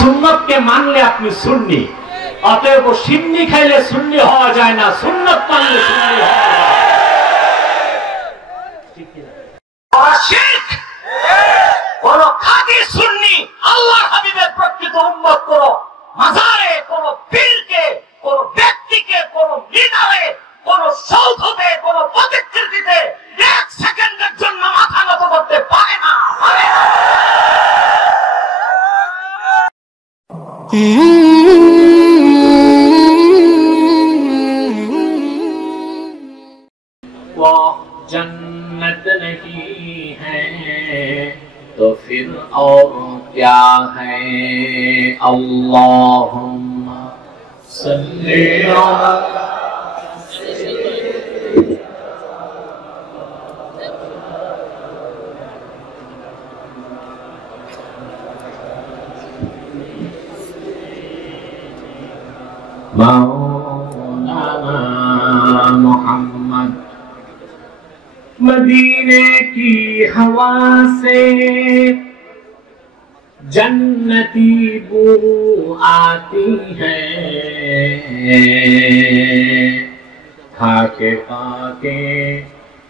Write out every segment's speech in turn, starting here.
সুন্নতকে মানলে আপনি সুন্নি, অতএব সিন্নি খাইলে সুন্নি হওয়া যায় না, সুন্নত মানলে সুন্নি হওয়া যায়। শিরক কোন খাঁটি সুন্নি আল্লাহর হাবিবের প্রকৃত উম্মত কোন মাজারে, কোন পীরকে, কোন ব্যক্তিকে, কোন মিনারে, কোন সৌধতে, কোন প্রতিকৃতিতে এক সেকেন্ডের জন্য মাথা নত করতে পারে না। वो जन्नत नहीं है तो फिर और क्या है। अल्लाहुम्मा सल्ली अला मौलाना मोहम्मद। मदीने की हवा से जन्नती बू आती है, खाके पाके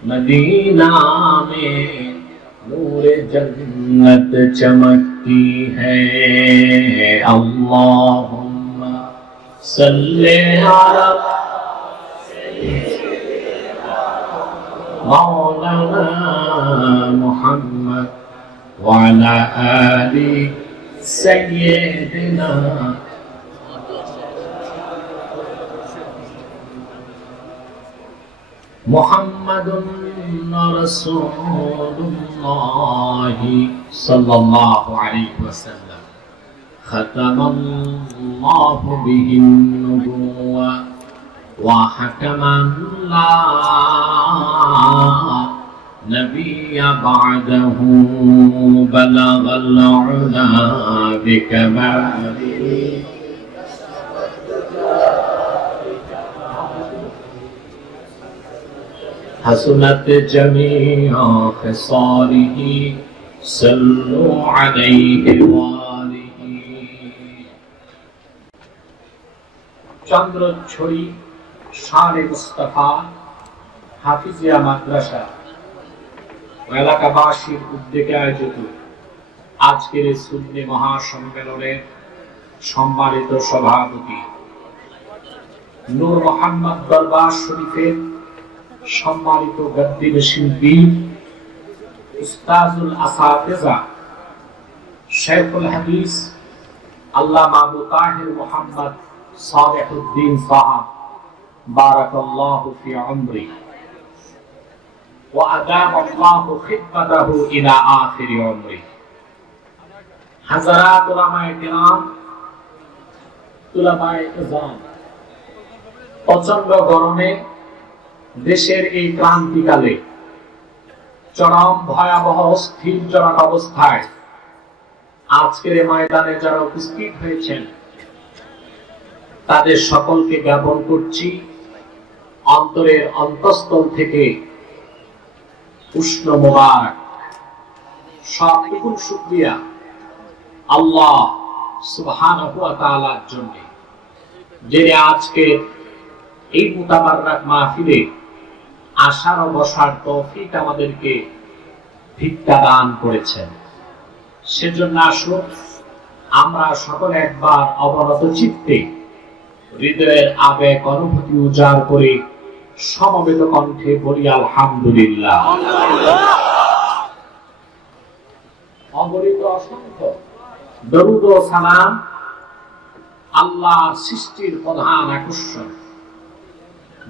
मदीना में नूर जन्नत चमकती है। अल्लाहुम्मा सल्ले अला मौलाना मोहम्मद व अला आलि सय्यिदिना। मुहम्मदुन रसूलुल्लाहि सल्लल्लाहु अलैहि वसल्लम खतमल्लाहु बिहिन नुबुव्वा व हकमन ला नबिय्य बअदहु बलगल उला बिकमालिही। हसनत जमीअ खिसालिही सल्लु अलैहि वालिही। चंद्रछड़ी शारे मुस्तफा हाफिजिया माद्रासा এলাকাবাসীর উদ্যোগে আয়োজিত আজকের এই সুন্নি মহাসম্মেলনের সম্মানিত সভাপতি নূর মোহাম্মদ দরবার শরীফের সম্মানিত গদ্দির শিল্পী উস্তাজুল আসাতিজা শেখুল হাদিস আল্লামা আবু তাহির মোহাম্মদ সালেহুদ্দিন সাহাব বারাকাল্লাহু ফি উমরি وأدام الله خدمته إلى آخر عمره। حضرات علماء کرام, উলামায়ে ইজম, প্রচন্ড গরমে দেশের এই ক্রান্তিকালে চরম ভয়াবহ অস্থিরজনক অবস্থায় আজকের এই ময়দানে যারা উপস্থিত হয়েছেন তাদের সকলকে জ্ঞাপন করছি অন্তরের অন্তঃস্থল থেকে উষ্ণ মোবারক। সবটুকু শুকরিয়া আল্লাহ সুবহানাহু ওয়া তাআলার জন্য, যিনি আজকে এই মুতাবাররাক মাহফিলে আসার ও বসার তৌফিক আমাদেরকে ভিক্ষা দান করেছেন। সেজন্য আসুন আমরা সকলে একবার অবনত চিত্তে হৃদয়ের আবেগ অনুভূতি উজাড় করে সমবেত কণ্ঠে বলি আলহামদুলিল্লাহ। অগণিত অসংখ্য দরুদ ও সালাম আল্লাহর সৃষ্টির প্রধান আকর্ষণ,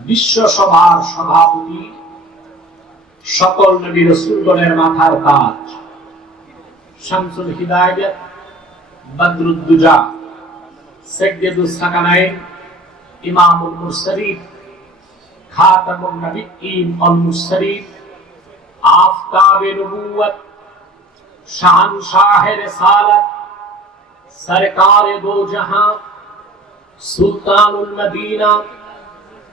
বিশ্ব সভার সভাপতি, সকল নবী রাসূলগণের মাথার তাজ, শামসুল হিদায়াত, বদরুদ্দুজা, সাইয়্যিদুস সাকানাইন, ইমামুল মুরসালিন, খাতামুন নবিয়্যিন ওয়াল মুরসালিন, আফতাবে নবুওয়াত, শাহনশাহে রিসালাত, সরকারে দো জাহান, সুলতানুল মদিনা,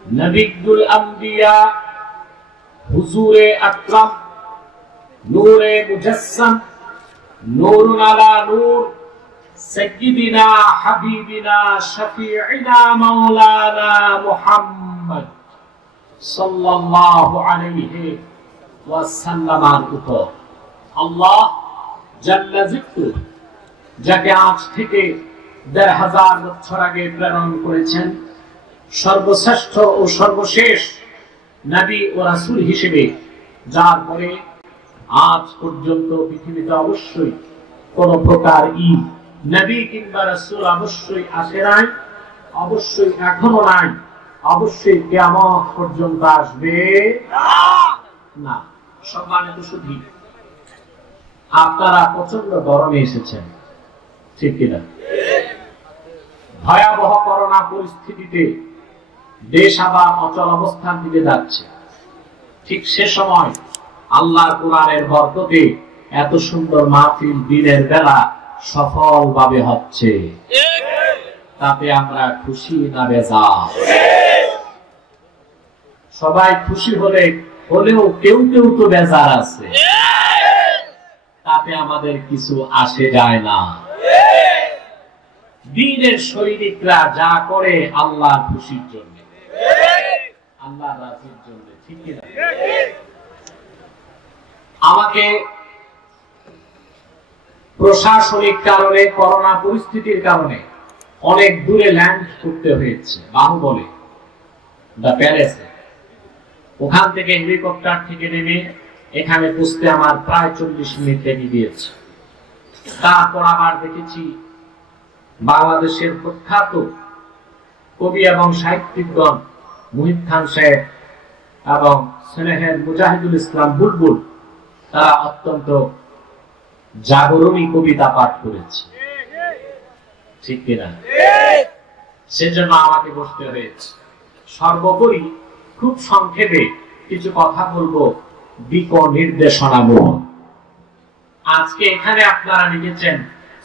নবিয়্যুল আম্বিয়া, হুজুরে আকরাম, নূরে মুজাসসাম, নূরুন আলা নূর, সাইয়্যিদিনা হাবিবিনা শাফিঈনা মাওলানা মুহাম্মদ সাল্লাল্লাহু আলাইহি ওয়াসাল্লামের উপর আল্লাহ জাল্লা যিকরু যাকে আজ থেকে ১৫০০ বছর আগে প্রেরণ করেছেন সর্বশ্রেষ্ঠ ও সর্বশেষ নবী ও রাসূল হিসেবে, যার পরে আজ পর্যন্ত পৃথিবীতে অবশ্যই কোন প্রকার ঈদ নবী কিংবা রাসূল অবশ্যই আসে নাই, অবশ্যই এখনো নাই, অবশ্যই কিয়ামত পর্যন্ত আসবে না। সম্মানিত সুধী, আপনারা প্রচন্ড গরমে এসেছেন, ঠিক কিনা? ভয়াবহ করোনা পরিস্থিতিতে দেশ আবার অচল অবস্থান দিকে যাচ্ছে। ঠিক সে সময় আল্লাহর কোরআনের বরকতে এত সুন্দর মাহফিল দিনের বেলা সফলভাবে হচ্ছে, তাতে আমরা খুশি না বেজার? সবাই খুশি হলেও কেউ কেউ তো বেজার আছে, তাতে আমাদের কিছু আসে যায় না। দ্বীনের সৈনিকরা যা করে আল্লাহর খুশির জন্য, আল্লাহর রাজির জন্য, ঠিক কিনা? আমাকে প্রশাসনিক কারণে, করোনা পরিস্থিতির কারণে অনেক দূরে ল্যান্ড করতে হয়েছে, বাহুবলে দা প্যালেসে। ওখান থেকে হেলিকপ্টার থেকে নেমে এখানে পৌঁছতে আমার প্রায় 40 মিনিট লেগে গিয়েছে। তারপর আবার দেখেছি বাংলাদেশের প্রখ্যাত কবি এবং সাহিত্যিকগণ মুহিব খান সাহেব এবং স্নেহের মুজাহিদুল ইসলাম বুলবুল, তারা অত্যন্ত জাগরণী কবিতা পাঠ করেছে, ঠিক কিনা? সেজন্য আমাকে বসতে হয়েছে। সর্বোপরি খুব সংক্ষেপে কিছু কথা বলবো দিক নির্দেশনামূলক। আজকে এখানে আপনারা লিখেছেন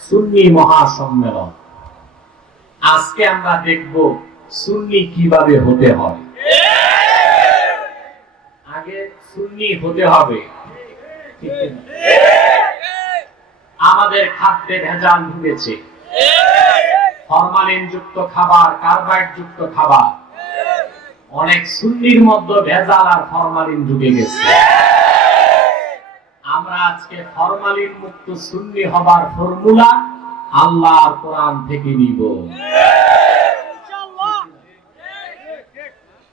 সুন্নি মহাসম্মেলন। আজকে আমরা দেখব সুন্নি কিভাবে হতে হয়। আগে সুন্নি হতে হবে, ঠিক কিনা? আমাদের খাদ্যে ভেজাল ঢুকেছে, ফরমালিন যুক্ত খাবার, কার্বাইড যুক্ত খাবার। অনেক সুন্নির মধ্যে ভেজাল আর ফরমালিন ঢুকে গেছে। আমরা আজকে ফরমালিন মুক্ত সুন্নি হবার ফর্মুলা আল্লাহর কোরআন থেকে নিব,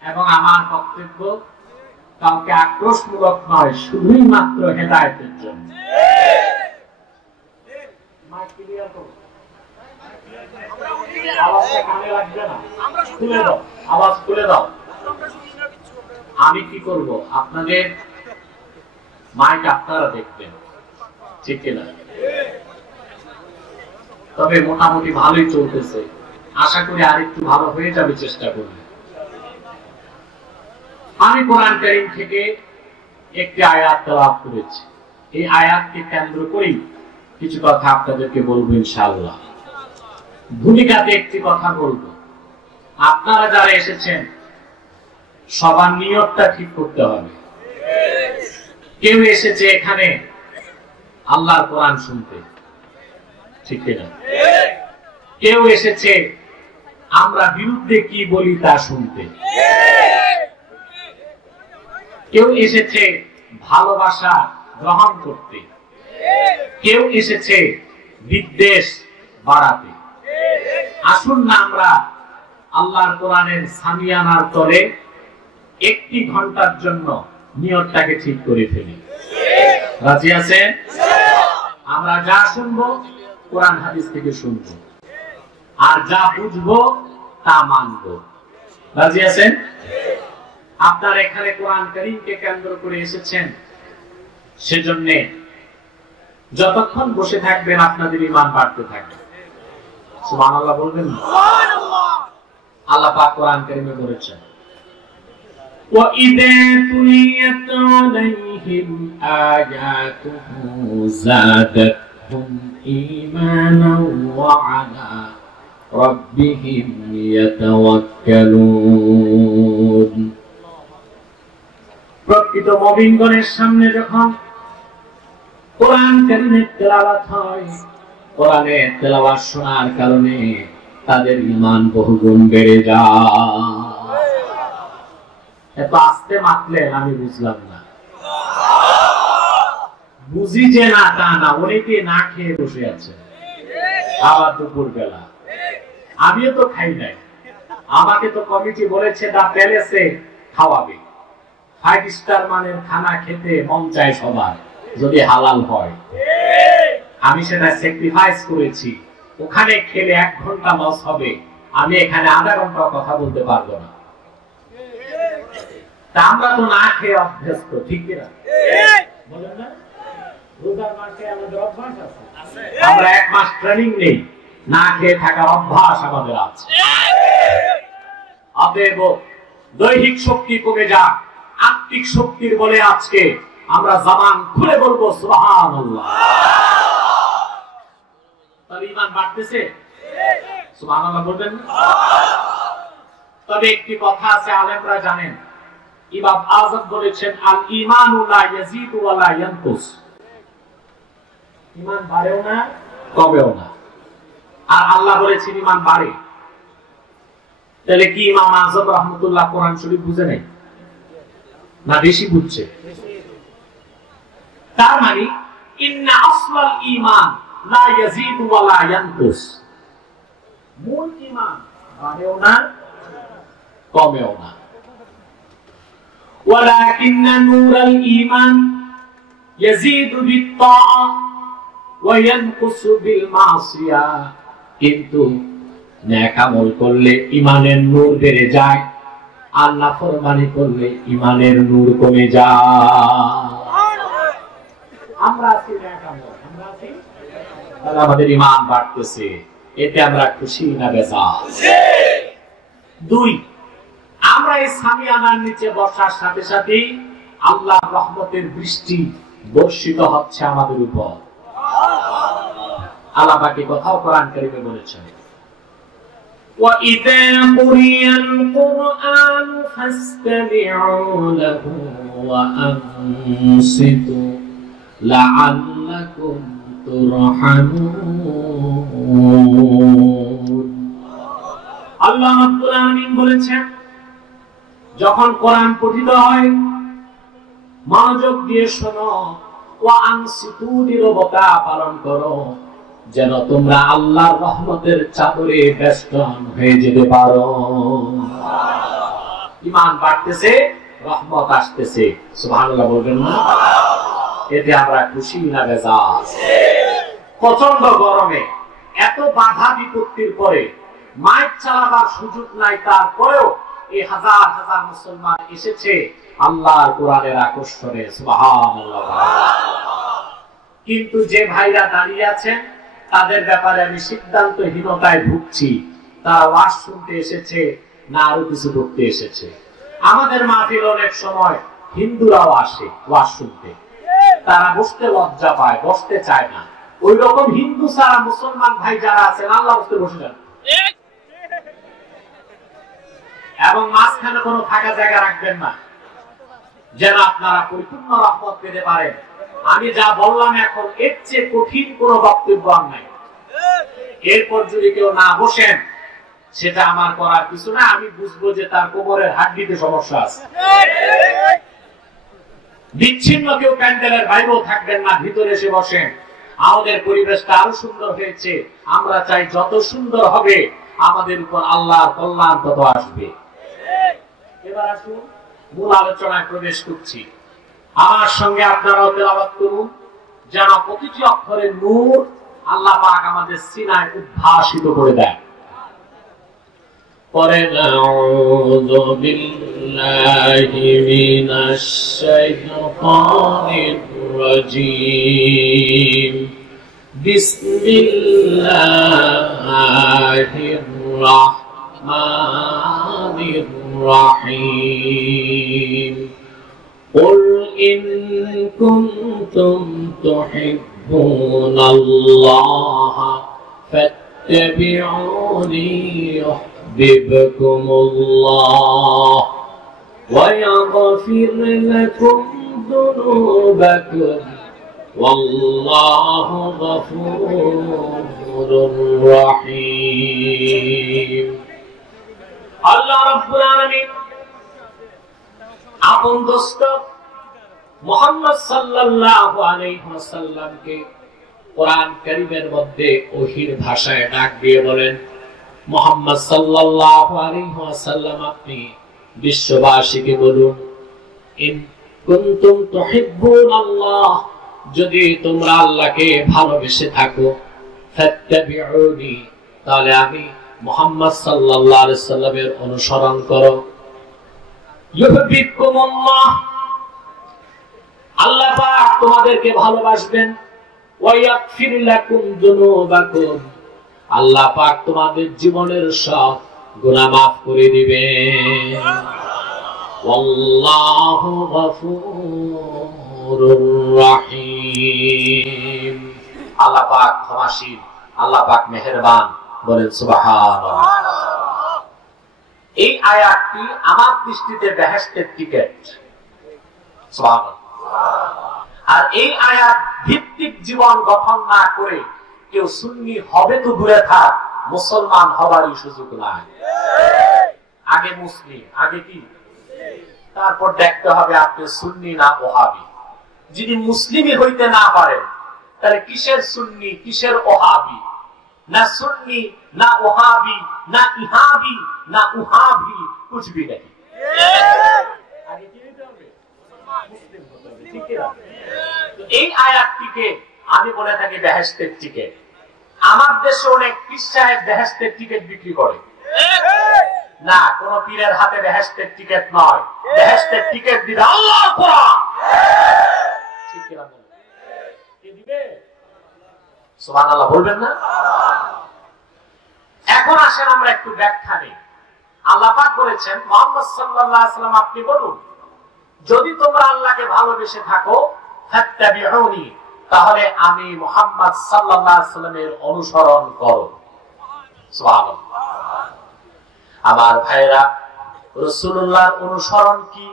এবং আমার বক্তব্য কাউকে আক্রোশমূলক নয়, শুধুই মাত্র হেদায়েতের জন্য। আওয়াজটা কানে লাগবে না, খুলে দাও, আওয়াজ খুলে দাও। আমি কি করব? আপনাদের মাইক আপনারা দেখবেন, ঠিক কিনা? তবে মোটামুটি ভালোই চলতেছে, আশা করি আর একটু ভালো হয়ে যাবে, চেষ্টা করবে। আমি কোরআন কারীম থেকে একটি আয়াত তেলাওয়াত করেছি। এই আয়াতকে কেন্দ্র করেই কিছু কথা আপনাদেরকে বলবো ইনশাআল্লাহ। ভূমিকাতে একটি কথা বলবো, আপনারা যারা এসেছেন সবার নিয়তটা ঠিক করতে হবে। কেউ এসেছে এখানে আল্লাহর কোরআন শুনতে, ঠিক কিনা? কেউ এসেছে আমরা বিরুদ্ধে কি বলি তা শুনতে, কেউ এসেছে ভালোবাসা গ্রহণ করতে, কেউ এসেছে বিদ্বেষ বাড়াতে। আসুন না আমরা আল্লাহর কোরআনের সামিয়ানার তলে 1 ঘন্টার জন্য নিয়তটাকে ঠিক করে ফেলি। রাজি আছেন? আমরা যা শুনবো কোরআন হাদিস থেকে শুনবো, আর যা বুঝবো তা মানবো। রাজি আছেন? আপনারা এখানে কোরআন কারীমকে কেন্দ্র করে এসেছেন, সেজন্য যতক্ষণ বসে থাকবেন আপনাদের ঈমান বাড়তে থাকবে। সুবহানাল্লাহ বলবেন না? সুবহানাল্লাহ। আল্লাহ পাক কোরআন কারীমে বলেছেন, ওয়া ইযা তুলিয়াত আলাইহিম আয়াতুহু যাদাতহুম ঈমানান ওয়া আলা রাব্বিহিম ইয়াতাওয়াক্কালুন। প্রকৃত মুমিনগণের সামনে যখন কোরআন কারীমের তেলাওয়াত হয়, কোরআনে তেলাওয়াত শোনার কারণে তাদের ঈমান বহুগুণ বেড়ে যায়। এত আস্তে মাতলেন আমি বুঝলাম না। বুঝি যে না তা না, অনেকে না খেয়ে বসে আছে আবার দুপুর বেলা। আমিও তো খাই নাই, আমাকে তো কমিটি বলেছে দা প্যালেসে খাওয়াবে। 5 স্টার মানের খানা খেতে মন চায় সবার, যদি হালাল হয়। আমি সেটা স্যাক্রিফাইস করেছি। ওখানে খেলে 1 ঘন্টা লস হবে, আমি এখানে আধা ঘন্টা কথা বলতে পারবো না। তা আমরা তো না খেয়ে অভ্যস্ত, ঠিক কিনা বলেন না? রোজার মাসে আমাদের অভ্যাস আছে, আমরা 1 মাস ট্রেনিং নেই, না খেয়ে থাকার অভ্যাস আমাদের আছে। অতএব দৈহিক শক্তি কমে যাক, আত্মিক শক্তির বলে আজকে আমরা জবান খুলে বলবো সুবহানাল্লাহ। তবে ঈমান বাড়তেছে, সুবহানাল্লাহ বলবেন। তবে একটি কথা আছে, আলেমরা জানেন, ইমাম আযম বলেছেন আল ঈমানু লা ইয়াজিদু ওয়া লা ইয়ানকুস। ঈমান বাড়েও না কমেও না। আর আল্লাহ বলেছেন ঈমান বাড়ে। তাহলে কি ইমাম আযম রাহমাতুল্লাহ কোরআন শরীফ বুঝে নাই না বেশি বুঝছে? তার মানে ইন্না আসলাল ঈমান লা ইয়াজিদু ওয়া লা ইয়ানকুস। মূল ঈমান বাড়েও না কমেও না। ওয়ালাকিন্না নূরাল ঈমান ইয়াজিদু বিত-তাআ ওয়া ইয়ানকুসু বিল মাসিয়া। কিন্তু নেক আমল করলে ঈমানের নূর বেড়ে যায়, আর নাফরমানি করলে ঈমানের নূর কমে যায়। আমরা আছি নেক আমল, আমরা আছি, তাহলে আমাদের ঈমান বাড়তেছে, এতে আমরা খুশি না বেজার? 2, আমরা এই সামিয়ানার নিচে বসার সাথে সাথে আল্লাহর রহমতের বৃষ্টি বর্ষিত হচ্ছে আমাদের উপর। আল্লাহ বাকি কথাও কোরআন কারীমে বলেছেন, وَإِذَا قُرِئَ الْقُرْآنُ فَاسْتَمِعُوا لَهُ وَأَنصِتُوا لَعَلَّكُمْ تُرْحَمُونَ। আল্লাহ রাব্বুল আলামিন বলেছেন, যখন কোরআন পঠিত হয় মনোযোগ দিয়ে শোনো, ওয়া আনসিতু, নীরবতা পালন করো, যেন তোমরা আল্লাহর রহমতের চাদরে বেষ্টন হয়ে যেতে পারো। ঈমান বাড়তেছে, রহমত আসতেছে, সুবহানাল্লাহ বলবেন না? এতে আমরা খুশি না বেজার? প্রচন্ড গরমে এত বাধা বিপত্তির পরে মাইক চালাবার সুযোগ নাই, তারপরেও এই হাজার হাজার মুসলমান এসেছে আল্লাহর কোরআনের আকর্ষণে, সুবহানাল্লাহ। কিন্তু যে ভাইরা দাঁড়িয়ে আছেন তাদের ব্যাপারে আমি সিদ্ধান্তহীনতায় ভুগছি। তারা ওয়াজ শুনতে এসেছে না আরো কিছু করতে এসেছে? আমাদের মাহফিল অনেক সময় হিন্দুরাও আসে ওয়াজ শুনতে, তারা বসতে লজ্জা পায়, বসতে চায় না। ওই রকম হিন্দু ছাড়া মুসলমান ভাই যারা আছেন আল্লাহ বসতে বসে যান, এবং মাঝখানে কোনো ফাঁকা জায়গা রাখবেন না, যেন আপনারা পরিপূর্ণ রহমত পেতে পারেন। আমি যা বললাম এখন এর চেয়ে কঠিন কোন বক্তব্য আর নাই। এরপর যদি কেউ না বসেন, সেটা আমার করার কিছু না, আমি বুঝবো যে তার কোমরের হাড্ডিতে সমস্যা আছে। বিচ্ছিন্ন কেউ প্যান্ডেলের বাইরেও থাকবেন না, ভিতরে এসে বসেন। আমাদের পরিবেশটা আরো সুন্দর হয়েছে, আমরা চাই যত সুন্দর হবে আমাদের উপর আল্লাহর কল্যাণ তত আসবে। এবার আসুন মূল আলোচনায় প্রবেশ করছি। আমার সঙ্গে আপনারাও তেলাওয়াত করুন, যেন প্রতিটি অক্ষরে নূর আল্লাহ পাক আমাদের সিনায় উদ্ভাসিত করে দেয়। পরেন আউযু বিল্লাহি মিনাশ শাইতানির রাজীম। বিসমিল্লাহির রাহমানির রাহিম। قل إن كنتم تحبون الله فاتبعوني يحببكم الله ويغفر لكم ذنوبكم ওয়াল্লাহু গফুরুর রহিম। আল্লাহ রাব্বুল আলামিন আপন দোস্ত মুহাম্মদ সাল্লাল্লাহু আলাইহি ওয়াসাল্লামকে কোরআন কারীমের মধ্যে ওহীর ভাষায় ডাক দিয়ে বলেন, মুহাম্মদ সাল্লাল্লাহু আলাইহি ওয়াসাল্লাম আপনি বিশ্ববাসীকে বলুন, ইন কুনতুম তুহিব্বুনাল্লাহ, যদি তোমরা আল্লাহকে ভালোবেসে থাকো, ফাত্তাবিউনি, তাহলে আমি মুহাম্মদ সাল্লাল্লাহু আলাইহি ওয়াসাল্লামের অনুসরণ করো। ইউহিব্বুকুমুল্লাহ, আল্লাহ পাক তোমাদেরকে ভালোবাসবেন। ওয়া ইয়াগফির লাকুম যুনুবাকুম, আল্লাহ পাক তোমাদের জীবনের সব গুনাহ মাফ করে দিবেন। আল্লাহু গফুরুর রহিম, আল্লাহ পাক ক্ষমাশীল, আল্লাহ পাক মেহেরবান। বলেন সুবহানাল্লাহ। এই আয়াতটি আমার দৃষ্টিতে বেহেশতের টিকেট। সুবহানাল্লাহ। আর এই আয়াত ভিত্তিক জীবন গঠন না করে কেউ সুন্নি হবে তো দূরে থাক, মুসলমান হবারই সুযোগ নাই। আগে মুসলিম, আগে কি, তারপর দেখতে হবে আপনি সুন্নি না ওহাবি। যদি মুসলিমই হইতে না পারেন তাহলে কিসের সুন্নি কিসের ওহাবি? না সুন্নি না ওহাবি না ইহাবি না উহাবি, কুছ ভি নেই। আগে কি হইতে হবে? মুসলিম হতে হবে। ঠিক আছে? এই আয়াতটিকে আমি বলে থাকি বেহেশতের টিকেট। আমার দেশে অনেক পীর সাহেব বেহেশতের টিকেট বিক্রি করে। না, কোন পীরের হাতে বেহেশতের টিকেট নয়, বেহেশতের টিকেট দিবে আল্লাহর কোরআন। ঠিক কি না? কে দিবে? সুবহানাল্লাহ বলবেন না? এখন আসেন আমরা একটু ব্যাখ্যা নেই। আল্লাহ পাক বলেছেন, মুহাম্মদ সাল্লাল্লাহু আলাইহি ওয়াসাল্লাম আপনি বলুন, যদি তোমরা আল্লাহকে ভালোবেসে থাকো, ফাত্তাবিউনি, তাহলে আমি মুহাম্মদ সাল্লাল্লাহু আলাইহি ওয়াসাল্লামের অনুসরণ করো। সুবহানাল্লাহ। আমার ভাইরা, রাসূলুল্লাহর অনুসরণ কি?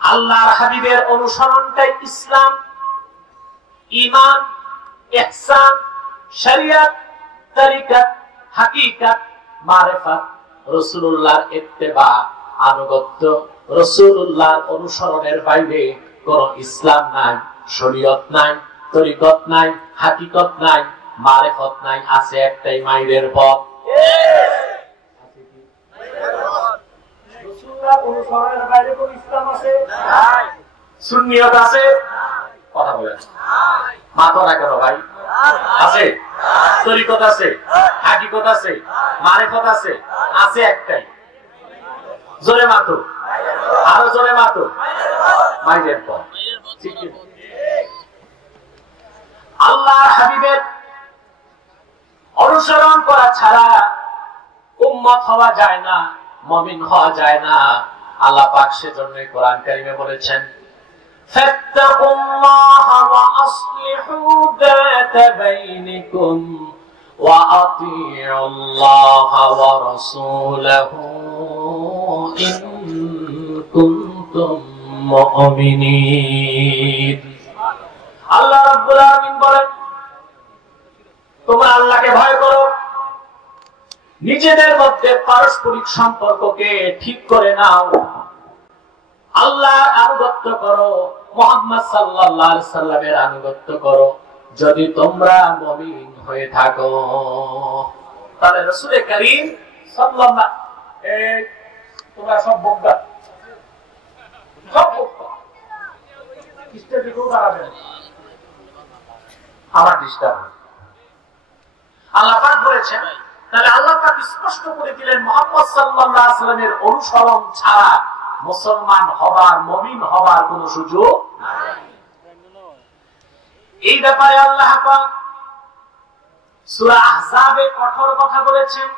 আল্লাহর হাবিবের অনুসরণটাই ইসলাম, ঈমান, ইহসান, শরিয়ত, তরিকত, হাকিকত, মারিফাত। রাসূলুল্লাহর ইত্তেবা, আনুগত্য। রাসূলুল্লাহর অনুসরণের বাইরে কোন ইসলাম নাই, শরীয়ত নাই, তরিকত নাই, হাকিকত নাই, মারিফত নাই। আছে একটাই মাইরের পথ। রাসূলুল্লাহর অনুসরণের বাইরে কোন ইসলাম আছে? নাই। সুন্নিয়ত আছে? কথা বলেন। নাই। মাথা না কেন ভাই? আছে। তরিকত আছে, হাকিকত আছে, মারিফত আছে। আছে একটাই। জোরে মাতো, আরো জোরে মাতো। মাইরের পথ। ঠিক কি? আল্লাহর হাবিবের অনুসরণ করা ছাড়া উম্মত হওয়া যায় না, মুমিন হওয়া যায় না। আল্লাহ পাক সেজন্য কোরআন কারীমে বলেছেন, ফাত্তাকুল্লাহা ওয়া আসলিহু যাতা বাইনিকুম ওয়া আতিউল্লাহা ওয়া রাসূলাহু ইন কুনতুম মুমিনিন। আল্লাহ রাব্বুল আলামিন বলেন, তোমরা আল্লাহকে ভয় করো, নিজেদের মধ্যে পারস্পরিক সম্পর্ককে ঠিক করে নাও, আল্লাহর আনুগত্য করো, মুহাম্মদ সাল্লাল্লাহু আলাইহি সাল্লামের আনুগত্য করো, যদি তোমরা মুমিন হয়ে থাকো। তাহলে রাসূল কারীম সাল্লাল্লাহু তোমরা সব বক্তা, সব বক্তা স্টেজে কেউ দাঁড়াবে, আমার ডিস্টার্ব। আল্লাহ পাক বলেছেন, তাহলে আল্লাহ পাক স্পষ্ট করে দিলেন মুহাম্মদ সাল্লাল্লাহু আলাইহি ওয়াসাল্লামের অনুসরণ ছাড়া মুসলমান হবার, মুমিন হবার কোনো সুযোগ নাই। এই ব্যাপারে আল্লাহ পাক সূরা আহজাবে কঠোর কথা বলেছেন।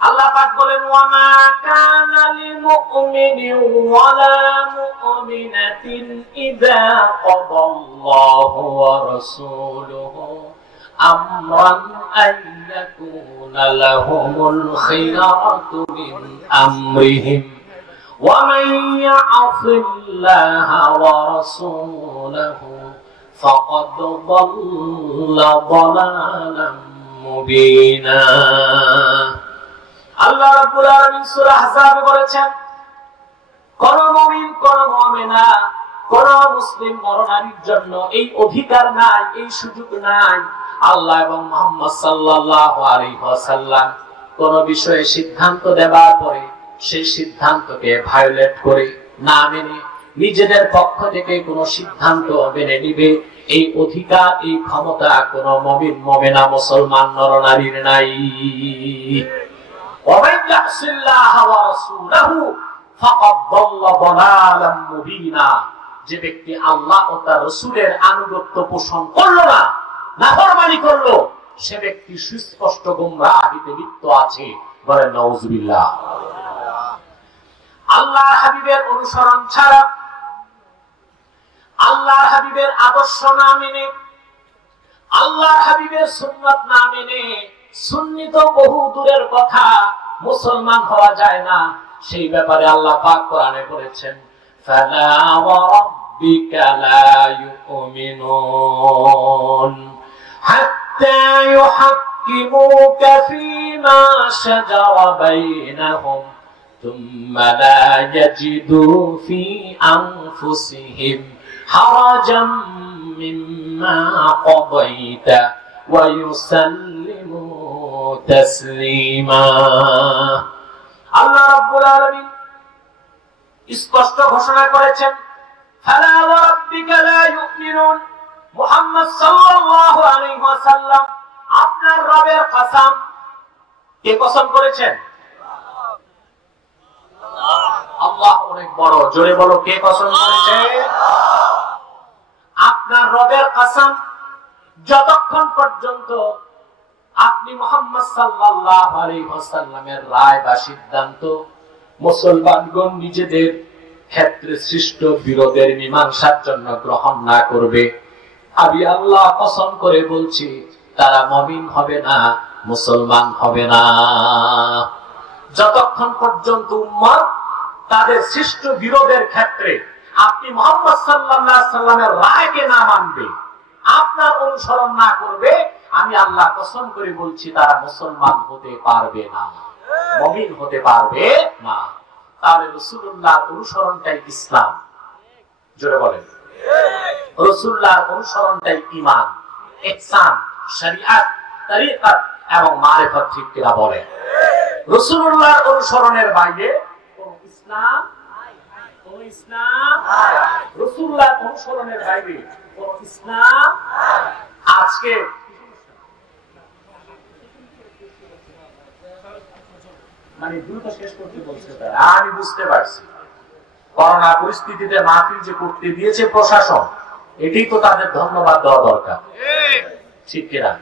আল্লাহ পাক বলেন, ওয়া মা কানা লিল মুমিনিন ওয়ালা মুমিনাতিন ইযা কাদাল্লাহু ওয়া রাসূলুহু আমরান আন ইয়াকুনা লাহুমুল খিয়ারাতু মিন আমরিহিম ومن يعص الله ورسوله فقد ضل ضلالا মুবিনা। আল্লাহ রাব্বুল আলামিন সূরা আহজাবে বলেছেন, কোন মুমিন কোন মুমিনা কোন মুসলিম নরনারীর জন্য এই অধিকার নাই, এই সুযোগ নাই, আল্লাহ এবং মুহাম্মদ সাল্লাল্লাহু আলাইহি ওয়াসাল্লাম কোন বিষয়ে সিদ্ধান্ত দেওয়ার পরে সেই সিদ্ধান্তকে ভায়োলেট করে না মেনে নিজেদের পক্ষ থেকে কোন সিদ্ধান্ত মেনে নিবে, এই অধিকার এই ক্ষমতা কোন মুমিন মুমিনা মুসলমান নরনারীর নাই। ওয়ামান ইয়াসিল্লাহ ওয়া রাসূলহু ফাকাদ দাল্লা দালালাম মুবিনা। যে ব্যক্তি আল্লাহ ও তার রাসূলের আনুগত্য পোষণ করলো না, নাফরমানি করলো, সে ব্যক্তি সুস্পষ্ট গোমরাহিতে লিপ্ত আছে। বলেন নাউযুবিল্লাহ। আল্লাহর হাবিবের অনুসরণ ছাড়া, আল্লাহর হাবিবের আদর্শ না মেনে, আল্লাহর হাবিবের সুন্নাত না মেনে, সুন্নি তো বহু দূরের কথা, মুসলমান হওয়া যায় না। সেই ব্যাপারে আল্লাহ পাক কোরআনে বলেছেন, ফালা ওয়া রাব্বিকা লা ইউমিনুন হাত্তা ইউহাক্কিমুকা ফীমা শাজারা বাইনাহুম থুম্মা লা ইয়াজিদু ফী আনফুসিহিম হারাজাম মিম্মা কাদাইতা ওয়া ইউসাল্লিমু তাসলিমা। আল্লাহ রাব্বুল আলামিন স্পষ্ট ঘোষণা করেছেন, ফালা ওয়া রাব্বিকা লা ইউমিনুন। মুহাম্মদ সাল্লাল্লাহু আলাইহি ওয়াসাল্লাম আপনার রবের কসম। কে কসম করেছেন? আল্লাহ অনেক বড়, জোরে বলো কে কসম করেছে? আপনার রবের কসম, যতক্ষণ পর্যন্ত আপনি মুহাম্মদ সাল্লাল্লাহু আলাইহি ওয়াসাল্লামের রায় বা সিদ্ধান্ত মুসলমানগণ নিজেদের ক্ষেত্রে সৃষ্ট বিরোধের মীমাংসার জন্য গ্রহণ না করবে, আমি আল্লাহ কসম করে বলছি তারা মুমিন হবে না, মুসলমান হবে না। যতক্ষণ পর্যন্ত উম্মত তাদের সৃষ্ট বিরোধের ক্ষেত্রে আপনি মুহাম্মদ সাল্লাল্লাহু আলাইহি ওয়াসাল্লামের রায়কে না মানবে, আপনার অনুসরণ না করবে, আমি আল্লাহ কসম করে বলছি তারা মুসলমান হতে পারবে না, মুমিন হতে পারবে না। তাহলে রাসূলুল্লাহর অনুসরণটাই ইসলাম। জোরে বলেন, রাসূলুল্লাহর অনুসরণটাই ঈমান, ইহসান, শরীয়ত, তরিকত এবং মারিফত। ঠিক কিনা বলেন? রাসূলুল্লাহর অনুসরণের বাইরে কোন ইসলাম, কোন ইসলাম, রাসূলুল্লাহর অনুসরণের বাইরে কোন ইসলাম। আজকে মানে দ্রুত শেষ করতে বলছে, আমি বুঝতে পারছি করোনা পরিস্থিতিতে মাহফিল যে করতে দিয়েছে প্রশাসন, এটাই তো তাদের ধন্যবাদ দেওয়া দরকার। ঠিক কিনা?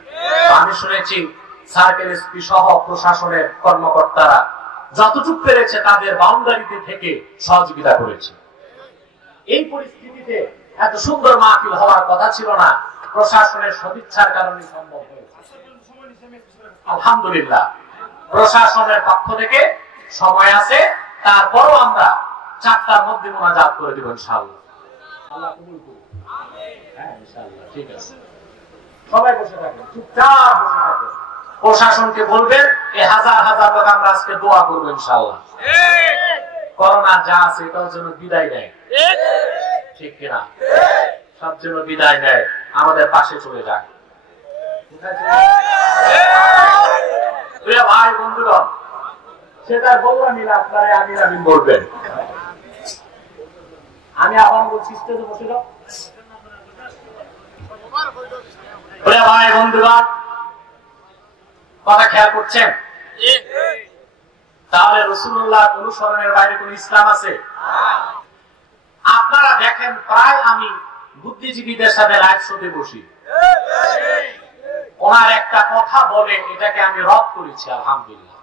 আমি শুনেছি সার্কেল এসপি সহ প্রশাসনের কর্মকর্তারা যতটুকু পেরেছে তাদের বাউন্ডারিতে থেকে সহযোগিতা করেছে। এই পরিস্থিতিতে এত সুন্দর মাহফিল হওয়ার কথা ছিল না, প্রশাসনের সদিচ্ছার কারণে সম্ভব হয়েছে। আলহামদুলিল্লাহ, প্রশাসনের পক্ষ থেকে সময় আছে, তারপরও আমরা 4টার মধ্যে মুনাজাত করে দেব ইনশাআল্লাহ। আল্লাহ কবুল করুন। হ্যাঁ ইনশাআল্লাহ, ঠিক আছে। সবাই বসে থাকেন, চুপচাপ বসে থাকেন। প্রশাসনকে বলবেন এই হাজার হাজার লোক আমরা আজকে দোয়া করবো ইনশাআল্লাহ। করোনা যা আছে এটাও যেন বিদায় নেয়। ঠিক কিনা? সব যেন বিদায় নেয়, আমাদের পাশে চলে যায়। ভাই বন্ধুগণ, সেটা বললাম না, আপনারা আমিন আমিন বলবেন। আমি আবার বলছি, স্টেজে বসে যাও। ভাই বন্ধুগণ, কথা খেয়াল করছেন? তাহলে রাসূলুল্লাহ অনুসরণের বাইরে কোন ইসলাম আছে? আপনারা দেখেন, প্রায় আমি বুদ্ধিজীবীদের সাথে লাইভ শোতে বসি, ওনার একটা কথা বলে এটাকে আমি রদ করেছি আলহামদুলিল্লাহ।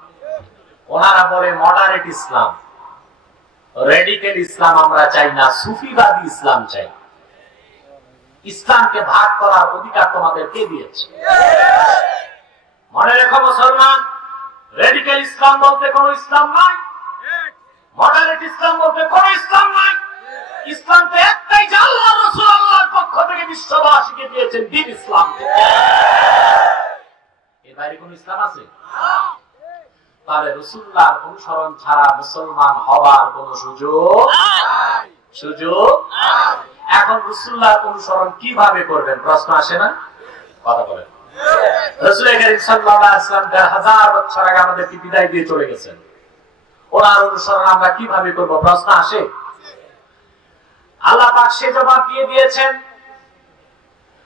ওনারা বলে মডারেট ইসলাম, রেডিক্যাল ইসলাম আমরা চাই না, সুফিবাদী ইসলাম চাই। ইসলামকে ভাগ করার অধিকার তোমাদের কে দিয়েছে? মনে রেখো মুসলমান, রেডিক্যাল ইসলাম বলতে কোন ইসলাম নাই, মডারেট ইসলাম বলতে কোন ইসলাম নাই। ইসলাম তো একটাই, যে আল্লাহ রাসূল আল্লাহর পক্ষ থেকে বিশ্ববাসীকে দিয়েছেন দ্বীন ইসলাম। এর বাইরে কোন ইসলাম আছে? তাহলে রাসূলুল্লাহর অনুসরণ ছাড়া মুসলমান হওয়ার কোন সুযোগ এখন রাসূলুল্লাহর অনুসরণ কিভাবে করবেন প্রশ্ন আসে না? কথা বলেন। রাসূল কারীম সাল্লাল্লাহু আলাইহি ওয়াসাল্লাম 1000 বছর আগে আমাদেরকে বিদায় দিয়ে চলে গেছেন, ওনার অনুসরণ আমরা কিভাবে করব প্রশ্ন আসে? আল্লাহ পাক সে জবাব দিয়ে দিয়েছেন,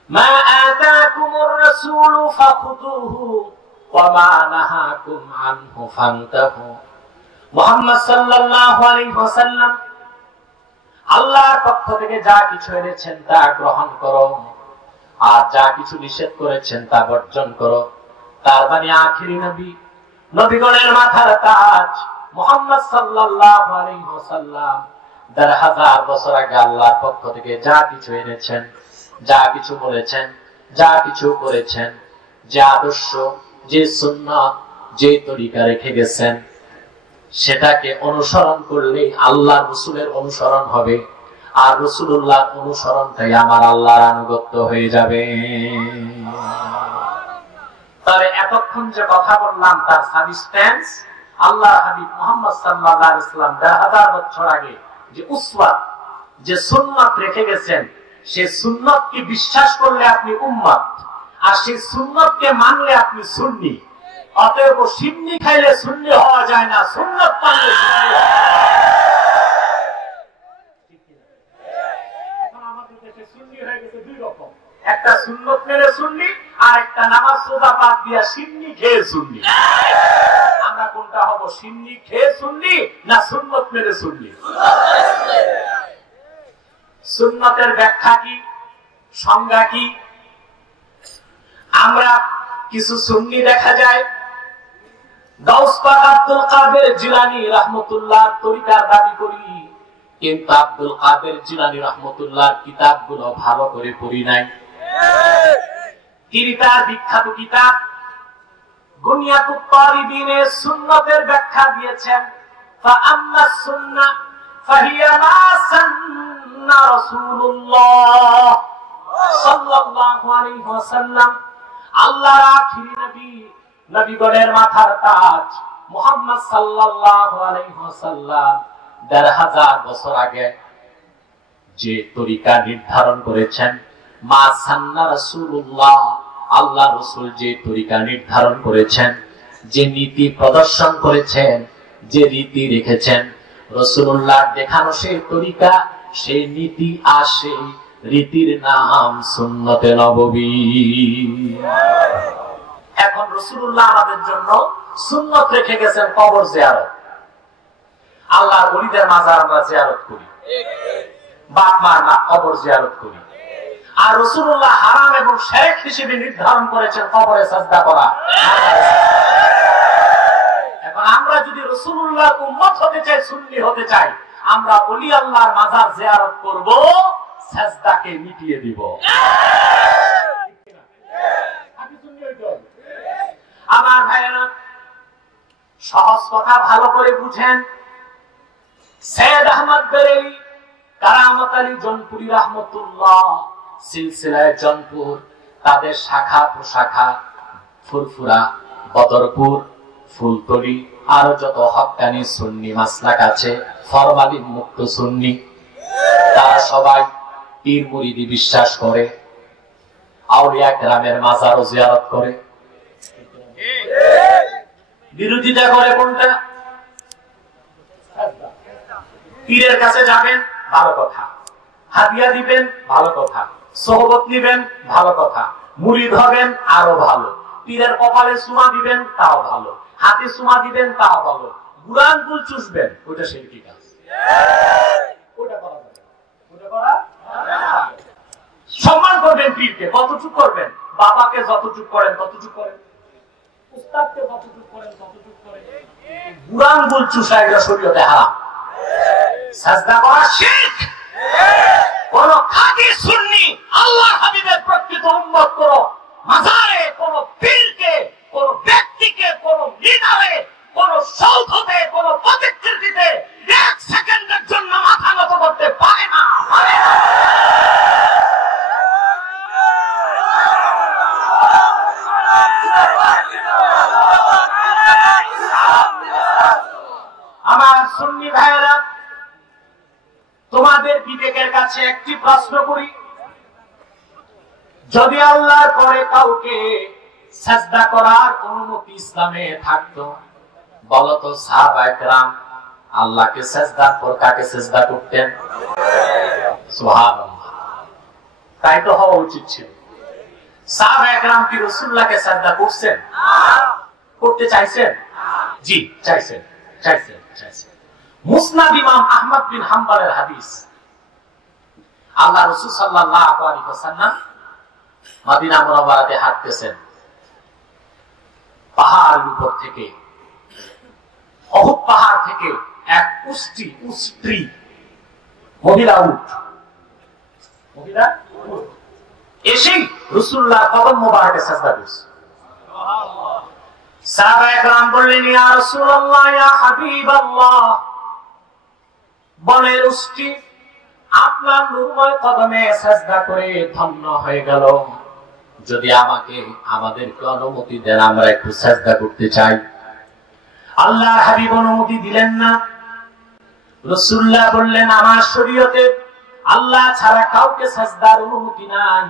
মা আতাকুমুর রাসূলু ফাখুযুহু ওয়া মা নাহাকুম আনহু ফান্তাহু। মুহাম্মদ সাল্লাল্লাহু আলাইহি ওয়াসাল্লাম আল্লাহর পক্ষ থেকে যা কিছু এনেছেন তা গ্রহণ করো, আর যা কিছু নিষেধ করেছেন তা বর্জন করো। তার মানে আখিরি নবী, নবীগণের মাথার তাজ মুহাম্মদ সাল্লাল্লাহু আলাইহি ওয়াসাল্লাম 1000 বছর আগে আল্লাহর পক্ষ থেকে যা কিছু এনেছেন, যা কিছু বলেছেন, যা কিছু করেছেন, যে আদর্শ, যে সুন্নাত, যে তরিকা রেখে গেছেন, সেটাকে অনুসরণ করলে আল্লাহ রাসূলের অনুসরণ হবে, আর রাসূলুল্লাহর অনুসরণটাই আমার আল্লাহর আনুগত্য হয়ে যাবে। তাহলে এতক্ষণ যে কথা বললাম তার সাবস্টেন্স, আল্লাহর হাবিব মুহাম্মদ সাল্লাল্লাহু আলাইহি ওয়াসাল্লাম 1000 বছর আগে যে উসওয়াত, যে সুন্নাত রেখে গেছেন, সেই সুন্নাতকে বিশ্বাস করলে আপনি উম্মত, আর সেই সুন্নাতকে মানলে আপনি সুন্নি। অতএব সিন্নি খাইলে সুন্নি হওয়া যায় না, সুন্নাত মানলে সুন্নি হওয়া যায়। এখন আমাদের দেশে সুন্নি হয়ে গেছে দুই রকম, একটা সুন্নত মেনে সুন্নি, আর একটা নামাজ রোজা বাদ দিয়া সিন্নি খেয়ে সুন্নি। আমরা কোনটা হব, সিন্নি খেয়ে সুন্নি না সুন্নত মেনে সুন্নি? সুন্নতের ব্যাখ্যা কি, সংজ্ঞা কি? আমরা কিছু সুন্নি দেখা যায় গাউস পাক আব্দুল কাদের জিলানী রাহমাতুল্লাহর তরিকার দাবি করি, কিন্তু আব্দুল কাদের জিলানী রাহমাতুল্লাহর কিতাবগুলো ভালো করে পড়ি নাই। তিনি তার বিখ্যাত কিতাব গুনিয়াতুত তালিবিনে সুন্নতের ব্যাখ্যা দিয়েছেন, ফাআম্মা সুন্নাহ ফাহিয়া মা সান্না রাসূলুল্লাহ সাল্লাল্লাহু আলাইহি ওয়াসাল্লাম। আল্লাহর আখিরি নবী, নবীগণের মাথার তাজ মুহাম্মদ সাল্লাল্লাহু আলাইহি ওয়াসাল্লাম 1000 বছর আগে যে তরিকা নির্ধারণ করেছেন, মা সান্না রাসূলুল্লাহ, আল্লাহ রাসূল যে তরিকা নির্ধারণ করেছেন, যে নীতি প্রদর্শন করেছেন, যে রীতি রেখেছেন, রাসূলুল্লাহ দেখানো সেই তরিকা, সেই নীতি আর সেই রীতির নাম সুন্নতে নববী। এখন রাসূলুল্লাহ আমাদের জন্য সুন্নত রেখে গেছেন কবর জিয়ারত। আল্লাহর ওলিদের মাজার আমরা জিয়ারত করি, বাপ মার কবর জিয়ারত করি, আর রাসূলুল্লাহ হারাম এবং শিরক হিসেবে নির্ধারণ করেছেন কবরে সাজদা করা। এখন আমরা যদি রাসূলুল্লাহর উম্মত হতে চাই, সুন্নি হতে চাই, আমরা ওলি আল্লাহর মাজার জিয়ারত করব, সাজদাকে মিটিয়ে দিব। আমার ভাইয়েরা, সহজ কথা ভালো করে বুঝেন। সৈয়দ আহমদ বেরেলী কারামত আলী জনপুরি রাহমাতুল্লাহ সিলসিলায় জনপুর, তাদের শাখা প্রশাখা ফুরফুরা, বদরপুর, ফুলতলি, আরো যত হক্কানি সুন্নি মাসলাক আছে, ফরমালিন মুক্ত সুন্নি, তারা সবাই পীর মুরিদি বিশ্বাস করে, আউলিয়া কেরামের মাজার ও জিয়ারত করে। বিরোধিতা করে কোনটা? পীরের কাছে যাবেন, ভালো কথা, হাদিয়া দিবেন, ভালো কথা, সোহবত নিবেন, ভালো কথা, মুরিদ হবেন, আরো ভালো, পীরের কপালে চুমা দিবেন, তাও ভালো, হাতে চুমা দিবেন, তাও ভালো, গুরান গুল চুষবেন, ওটা শিরকি কাজ, ওটা করা যাবে না, ওটা করা যাবে না। সম্মান করবেন পীরকে, কতটুকু করবেন? বাবাকে যতটুকু করেন ততটুকু করেন, উস্তাদকে যতটুকু করেন ততটুকু করেন। গুরান গুল চুষা এটা শরীয়তে হারাম। সাজদা করা শিরক। কোন খাঁটি সুন্নি আল্লাহর হাবিবের প্রকৃত উম্মত করো মাজারে, কোন পীরকে, কোন ব্যক্তিকে, কোন মিনারে, কোন সৌধতে, কোন প্রতিকৃতিতে সুন্নি ভাইয়েরা, তোমাদের বিবেকের কাছে একটি প্রশ্ন করি, যদি আল্লাহর পরে কাউকে সাজদা করার অনুমতি ইসলামে থাকতো, বলতো সাহাবায়ে কেরাম আল্লাহকে সাজদার পর কাকে সাজদা করতেন? সুবহানাল্লাহ। তাই তো হওয়া উচিত ছিল। সাহাবায়ে কেরাম কি রাসূলুল্লাহকে সাজদা করছেন? করতে চাইছেন? জি, চাইছেন। মুসনাদ ইমাম আহমদ বিন হাম্বলের হাদিস, আল্লাহ রাসূল সাল্লাল্লাহু আলাইহি ওয়াসাল্লাম মদিনা মুনাওয়ারাতে হাঁটতেছেন, পাহাড়ের উপর থেকে, উহুদ পাহাড় থেকে এক উষ্ট্রী মহিলা এসে রাসূলুল্লাহর কদম মোবারকে সাজদা করছে। সাহাবায়ে কেরাম বললেন, ইয়া রাসূলুল্লাহ, ইয়া হাবিবাল্লাহ, বনের উষ্ট্রী আপনার নূরময় কদমে সাজদা করে ধন্য হয়ে গেল, যদি আমাদেরকে অনুমতি দেন আমরা একটু সাজদা করতে চাই। আল্লাহর হাবিব অনুমতি দিলেন না। রাসূলুল্লাহ বললেন, আমার শরীয়তে আল্লাহ ছাড়া কাউকে সাজদার অনুমতি নাই।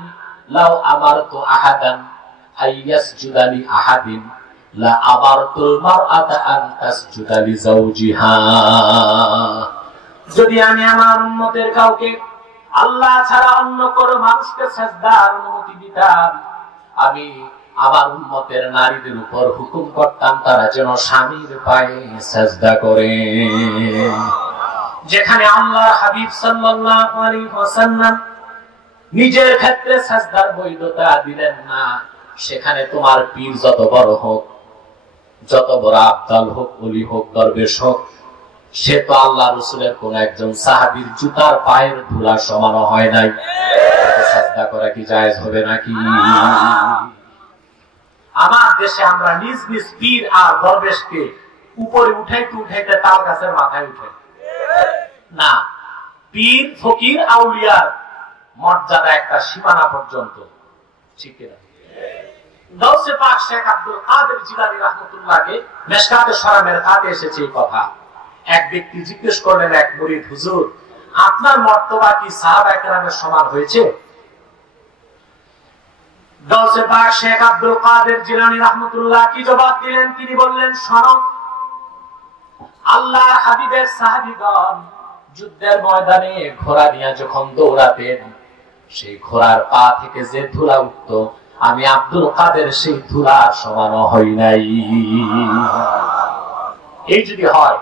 লাউ আমারতু আহাদান আইয়াসজুদা লি আহাদিন লা আমারতুল মারআতা আন তাসজুদা লি যাওজিহা। যদি আমি আমার উম্মতের কাউকে আল্লাহ ছাড়া অন্য কোনো মানুষকে সাজদার অনুমতি দিতাম, আমি আমার উম্মতের নারীদের উপর হুকুম করতাম তারা যেন স্বামীর পায়ে সাজদা করে। যেখানে আল্লাহ হাবিব সাল্লাল্লাহু আলাইহি ওয়াসাল্লাম নিজের ক্ষেত্রে সাজদার বৈধতা দিলেন না, সেখানে তোমার পীর যত বড় হোক, যত বড় আব্দাল হোক, ওলি হোক, দরবেশ হোক, সে তো আল্লাহ রাসূলের কোন একজন সাহাবীর জুতার পায়ের ধুলা সমান হয় নাই। সাজদা করা কি জায়েজ হবে নাকি? আমার দেশে আমরা নিজ নিজ পীর আর দরবেশকে উপরে উঠাইতে তাল গাছের মাথায় উঠে না। পীর ফকির আউলিয়ার মর্যাদা একটা সীমানা পর্যন্ত, ঠিক না? গাউসে পাক শেখ আব্দুল কাদের জিলানী রাহমাতুল্লাহকে মেশকাতে শরামের খাতে এসেছে এই কথা। এক ব্যক্তি জিজ্ঞেস করলেন এক মুরিদ, হুজুর আপনার মর্তবা কি সাহাবায়ে কেরামের সমান হয়েছে? গাউসে পাক শেখ আব্দুল কাদের জিলানী রাহমাতুল্লাহ কি জবাব দিলেন? তিনি বললেন, শোনো, আল্লাহর হাবিবের সাহাবীগণ যুদ্ধের ময়দানে ঘোড়া নিয়ে যখন দৌড়াতেন, সেই ঘোড়ার পা থেকে যে ধুলা উঠত, আমি আব্দুল কাদের সেই ধুলার সমান হই নাই। এই যদি হয়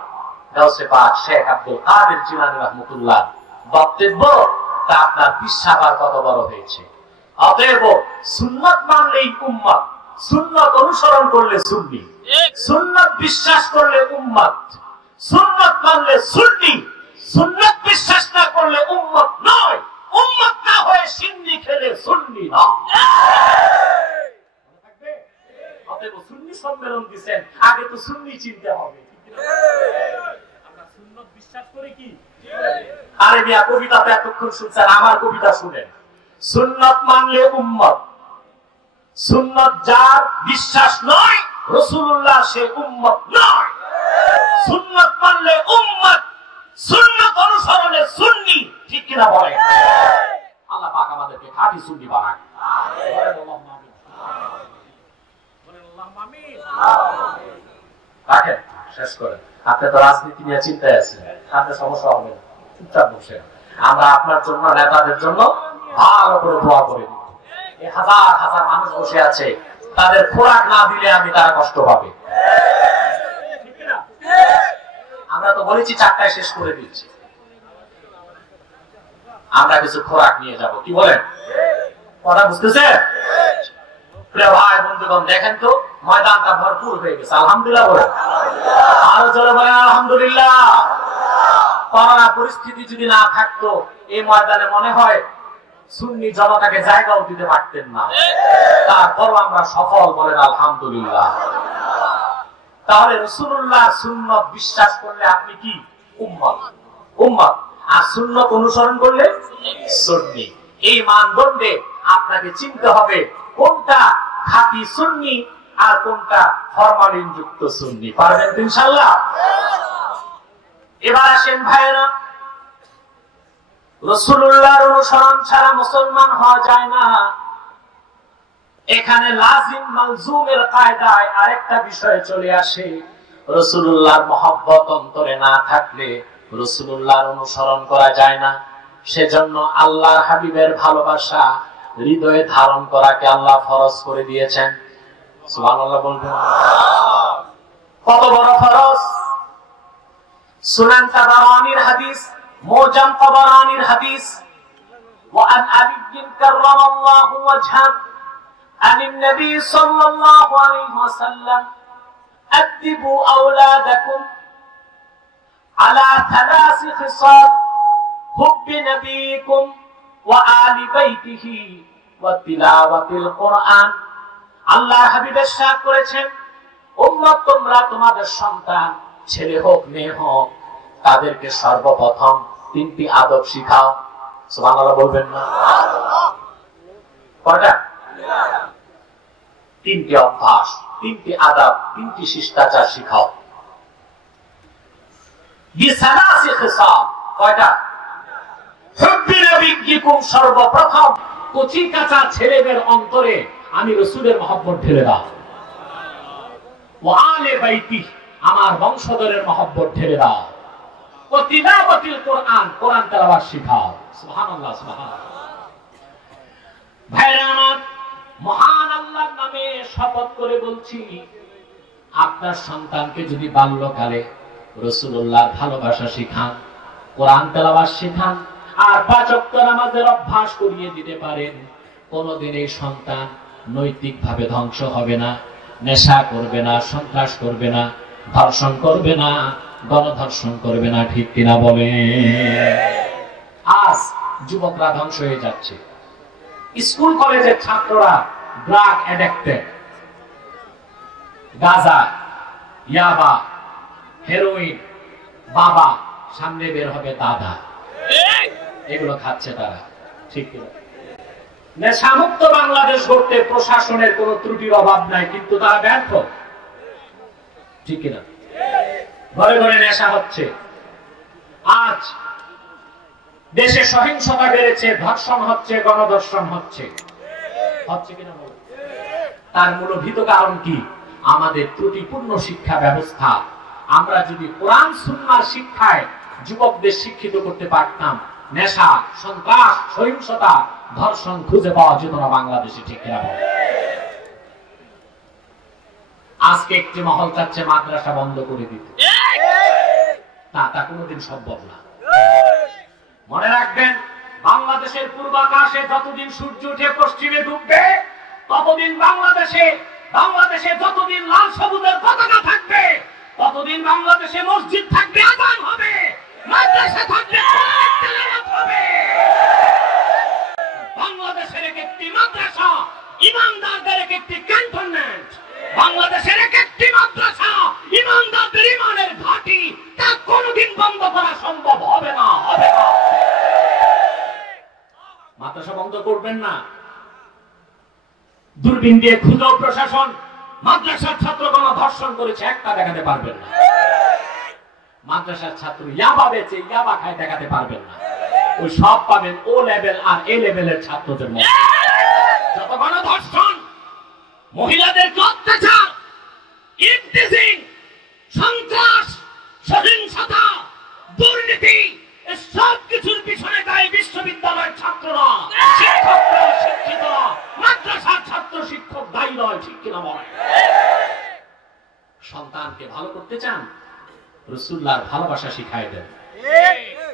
গাউসে পাক শেখ আব্দুল কাদের জিলানী রাহমাতুল্লাহ বক্তব্য, তা আপনার বিশ্বাস আর কত বড় হয়েছে। অতএব সুন্নাত মানলেই উম্মত, সুন্নাত অনুসরণ করলে সুন্নি, সুন্নাত বিশ্বাস করলে উম্মত, সুন্নাত মানলে সুন্নি, সুন্নাত বিশ্বাস না করলে উম্মত নয়। উম্মত না হয়ে সিন্নি খেলে সুন্নি না। অতএব সুন্নি সম্মেলন দিবেন, আগে তো সুন্নি চিনতে হবে। আমরা সুন্নাত বিশ্বাস করি কি? আরে মিয়া, কবিতাতে এতক্ষণ শুনছেন, আমার কবিতা শুনেন। সুন্নাত মানলে উম্মত, সুন্নাত যার বিশ্বাস নয় রাসূলুল্লাহ সে উম্মত নয়। সুন্নাত মানলে উম্মত, সুন্নাত অনুসরণে সুন্নি, ঠিক কিনা বলেন? আল্লাহ পাক আমাদেরকে খাঁটি সুন্নি বানাক। রাখেন, শেষ করেন। আপনি তো রাজনীতি নিয়ে চিন্তায় আছেন, আপনার সমস্যা হবে না, চুপচাপ বসে। আমরা আপনার জন্য, নেতাদের জন্য ভালো করে দোয়া করে দিব। এই হাজার হাজার মানুষ বসে আছে, তাদের খোরাক না দিলে তারা কষ্ট পাবে। আমরা তো বলেছি 4টায় শেষ করে দিচ্ছি, আমরা কিছু খোরাক নিয়ে যাব, কি বলেন? কথা বুঝতেছেন? প্রিয় ভাই বন্ধুগণ, দেখেন তো ময়দানটা ভরপুর হয়ে গেছে। আলহামদুলিল্লাহ বলেন, আরো জোরে বলেন আলহামদুলিল্লাহ। করোনা পরিস্থিতি যদি না থাকতো এই ময়দানে মনে হয় সুন্নি জনতাকে জায়গাও দিতে পারতেন না। তারপরও আমরা সফল, বলেন আলহামদুলিল্লাহ। তাহলে রাসূলুল্লাহ সুন্নাত বিশ্বাস করলে আপনি কি? উম্মত। উম্মত। আর সুন্নাত অনুসরণ করলে সুন্নি। এই মানদণ্ডে আপনাকে চিনতে হবে কোনটা খাঁটি সুন্নি আর কোনটা ফরমালিন যুক্ত সুন্নি। পারবেন ইনশাআল্লাহ? এবার আসেন ভাইরা, রাসূলুল্লাহর অনুসরণ ছাড়া মুসলমান হওয়া যায় না। এখানে লাজিম মালজুমের কায়দায় আরেকটা বিষয় চলে আসে। রাসূলুল্লাহর মহব্বত অন্তরে না থাকলে রাসূলুল্লাহর অনুসরণ করা যায় না। সেজন্য আল্লাহর হাবিবের ভালোবাসা হৃদয়ে ধারণ করাকে আল্লাহ ফরজ করে দিয়েছেন। সুবহানাল্লাহ বলবেন। কত বড় ফরজ! সুনান তাবারানির হাদিস, মুজাম তাবারানির হাদিস, ওয়া আন আলী কাররামাল্লাহু ওয়াজহাহু আনিন নবী সাল্লাল্লাহু আলাইহি ওয়াসাল্লাম আদিবু আওলাদাকুম আলা থালাসি খিসাল হুব্বি নবীকুম ওয়া আলি বাইতিহি ওয়া তিলাওয়াতিল কুরআন। আল্লাহর হাবিব ইরশাদ করেছেন, উম্মত তোমরা তোমাদের সন্তান ছেলে হোক মেয়ে হোক তাদেরকে সর্বপ্রথম তিনটি আদব শিখাও। সুবহানাল্লাহ বলবেন না? কয়টা? তিনটি অভ্যাস, তিনটি আদব, তিনটি শিষ্টাচার শিখাও। বিসালাসি খিসাল, কয়টা? হুব্বি নবীকুম, সর্বপ্রথম কচি কাঁচা ছেলেদের অন্তরে আমি রাসূলের মহব্বত ঢেলে দাও। ওয়া আলে বাইতি, আমার বংশধরের মহব্বত ঢেলে দাও। ও তিলাওয়াতিল কুরআন, কোরআন তেলাওয়াত শিখাও। সুবহানাল্লাহ, সুবহানাল্লাহ। ভাইরা আমার, মহান আল্লাহর নামে শপথ করে বলছি, আপনার সন্তানকে যদি বাল্যকালে রাসূলুল্লাহর ভালোবাসা শিখান, কোরআন তেলাওয়াত শিখান আর ৫ ওয়াক্ত নামাজের অভ্যাস করিয়ে দিতে পারেন, কোনদিন এই সন্তান নৈতিকভাবে ধ্বংস হবে না, নেশা করবে না, সন্ত্রাস করবে না, ধর্ষণ করবে না, গণধর্ষণ করবে না। ঠিক কিনা বলে? আজ যুবকরা ধ্বংস হয়ে যাচ্ছে। স্কুল কলেজের ছাত্ররা ড্রাগ অ্যাডিক্টেড, গাঁজা, ইয়াবা, হেরোইন, বাবা, সামনে বের হবে দাদা, এগুলো খাচ্ছে তারা। ঠিক কিনা? নেশামুক্ত বাংলাদেশ গড়তে প্রশাসনের কোন ত্রুটির অভাব নাই, কিন্তু তারা ব্যর্থ। ঠিক কিনা? ঘরে ঘরে নেশা হচ্ছে। আজ দেশে সহিংসতা বেড়েছে, ধর্ষণ হচ্ছে, গণধর্ষণ হচ্ছে। হচ্ছে কিনা বলুন? তার মূলভূত কারণ কি? আমাদের ত্রুটিপূর্ণ শিক্ষা ব্যবস্থা। আমরা যদি কোরআন সুন্নাহর শিক্ষায় যুবকদের শিক্ষিত করতে পারতাম, নেশা, সন্ত্রাস, সহিংসতা, ধর্ষণ খুঁজে পাওয়া যেত না বাংলাদেশে। ঠিক কিনা বলুন? আজকে একটি মহল চাচ্ছে মাদ্রাসা বন্ধ করে দিতে। না, তা কোনোদিন সম্ভব না। মনে রাখবেন, বাংলাদেশের পূর্বাকাশে যতদিন সূর্য উঠে পশ্চিমে ডুববে, ততদিন বাংলাদেশে যতদিন লাল সবুজের পতাকা থাকবে, ততদিন বাংলাদেশে মসজিদ থাকবে, আযান হবে, মাদ্রাসা থাকবে, কোরআন তেলাওয়াত হবে। বাংলাদেশের একটি মাদ্রাসা ইমানদারদের একটি ক্যান্টনমেন্ট, বাংলাদেশের একটি মাদ্রাসা ইমানদারদের ইমানের ঘাঁটি, তা কোনোদিন বন্ধ করা সম্ভব হবে না, হবে না। মাদ্রাসা বন্ধ করবেন না। দূরবীন দিয়ে খুঁজেও প্রশাসন মাদ্রাসার ছাত্র গণধর্ষণ করেছে একটা দেখাতে পারবেন না। মাদ্রাসার ছাত্র ইয়াবা বেচে, ইয়াবা খায় দেখাতে পারবেন না। ওই সব পাবেন ও লেভেল আর এ লেভেলের ছাত্রদের মধ্যে। যত গণধর্ষণ, মহিলাদেরকে অত্যাচার, ইফতিজিং, সন্ত্রাস, সহিংসতা, দুর্নীতি, সব কিছুর পিছনে দায়ী বিশ্ববিদ্যালয়ের ছাত্ররা, শিক্ষকরা, শিক্ষিতরা, মাদ্রাসার ছাত্র শিক্ষক দায়ী নয়। ঠিক কিনা বলেন? সন্তানকে ভালো করতে চান, রাসূলুল্লাহর ভালোবাসা শিখাই দেন।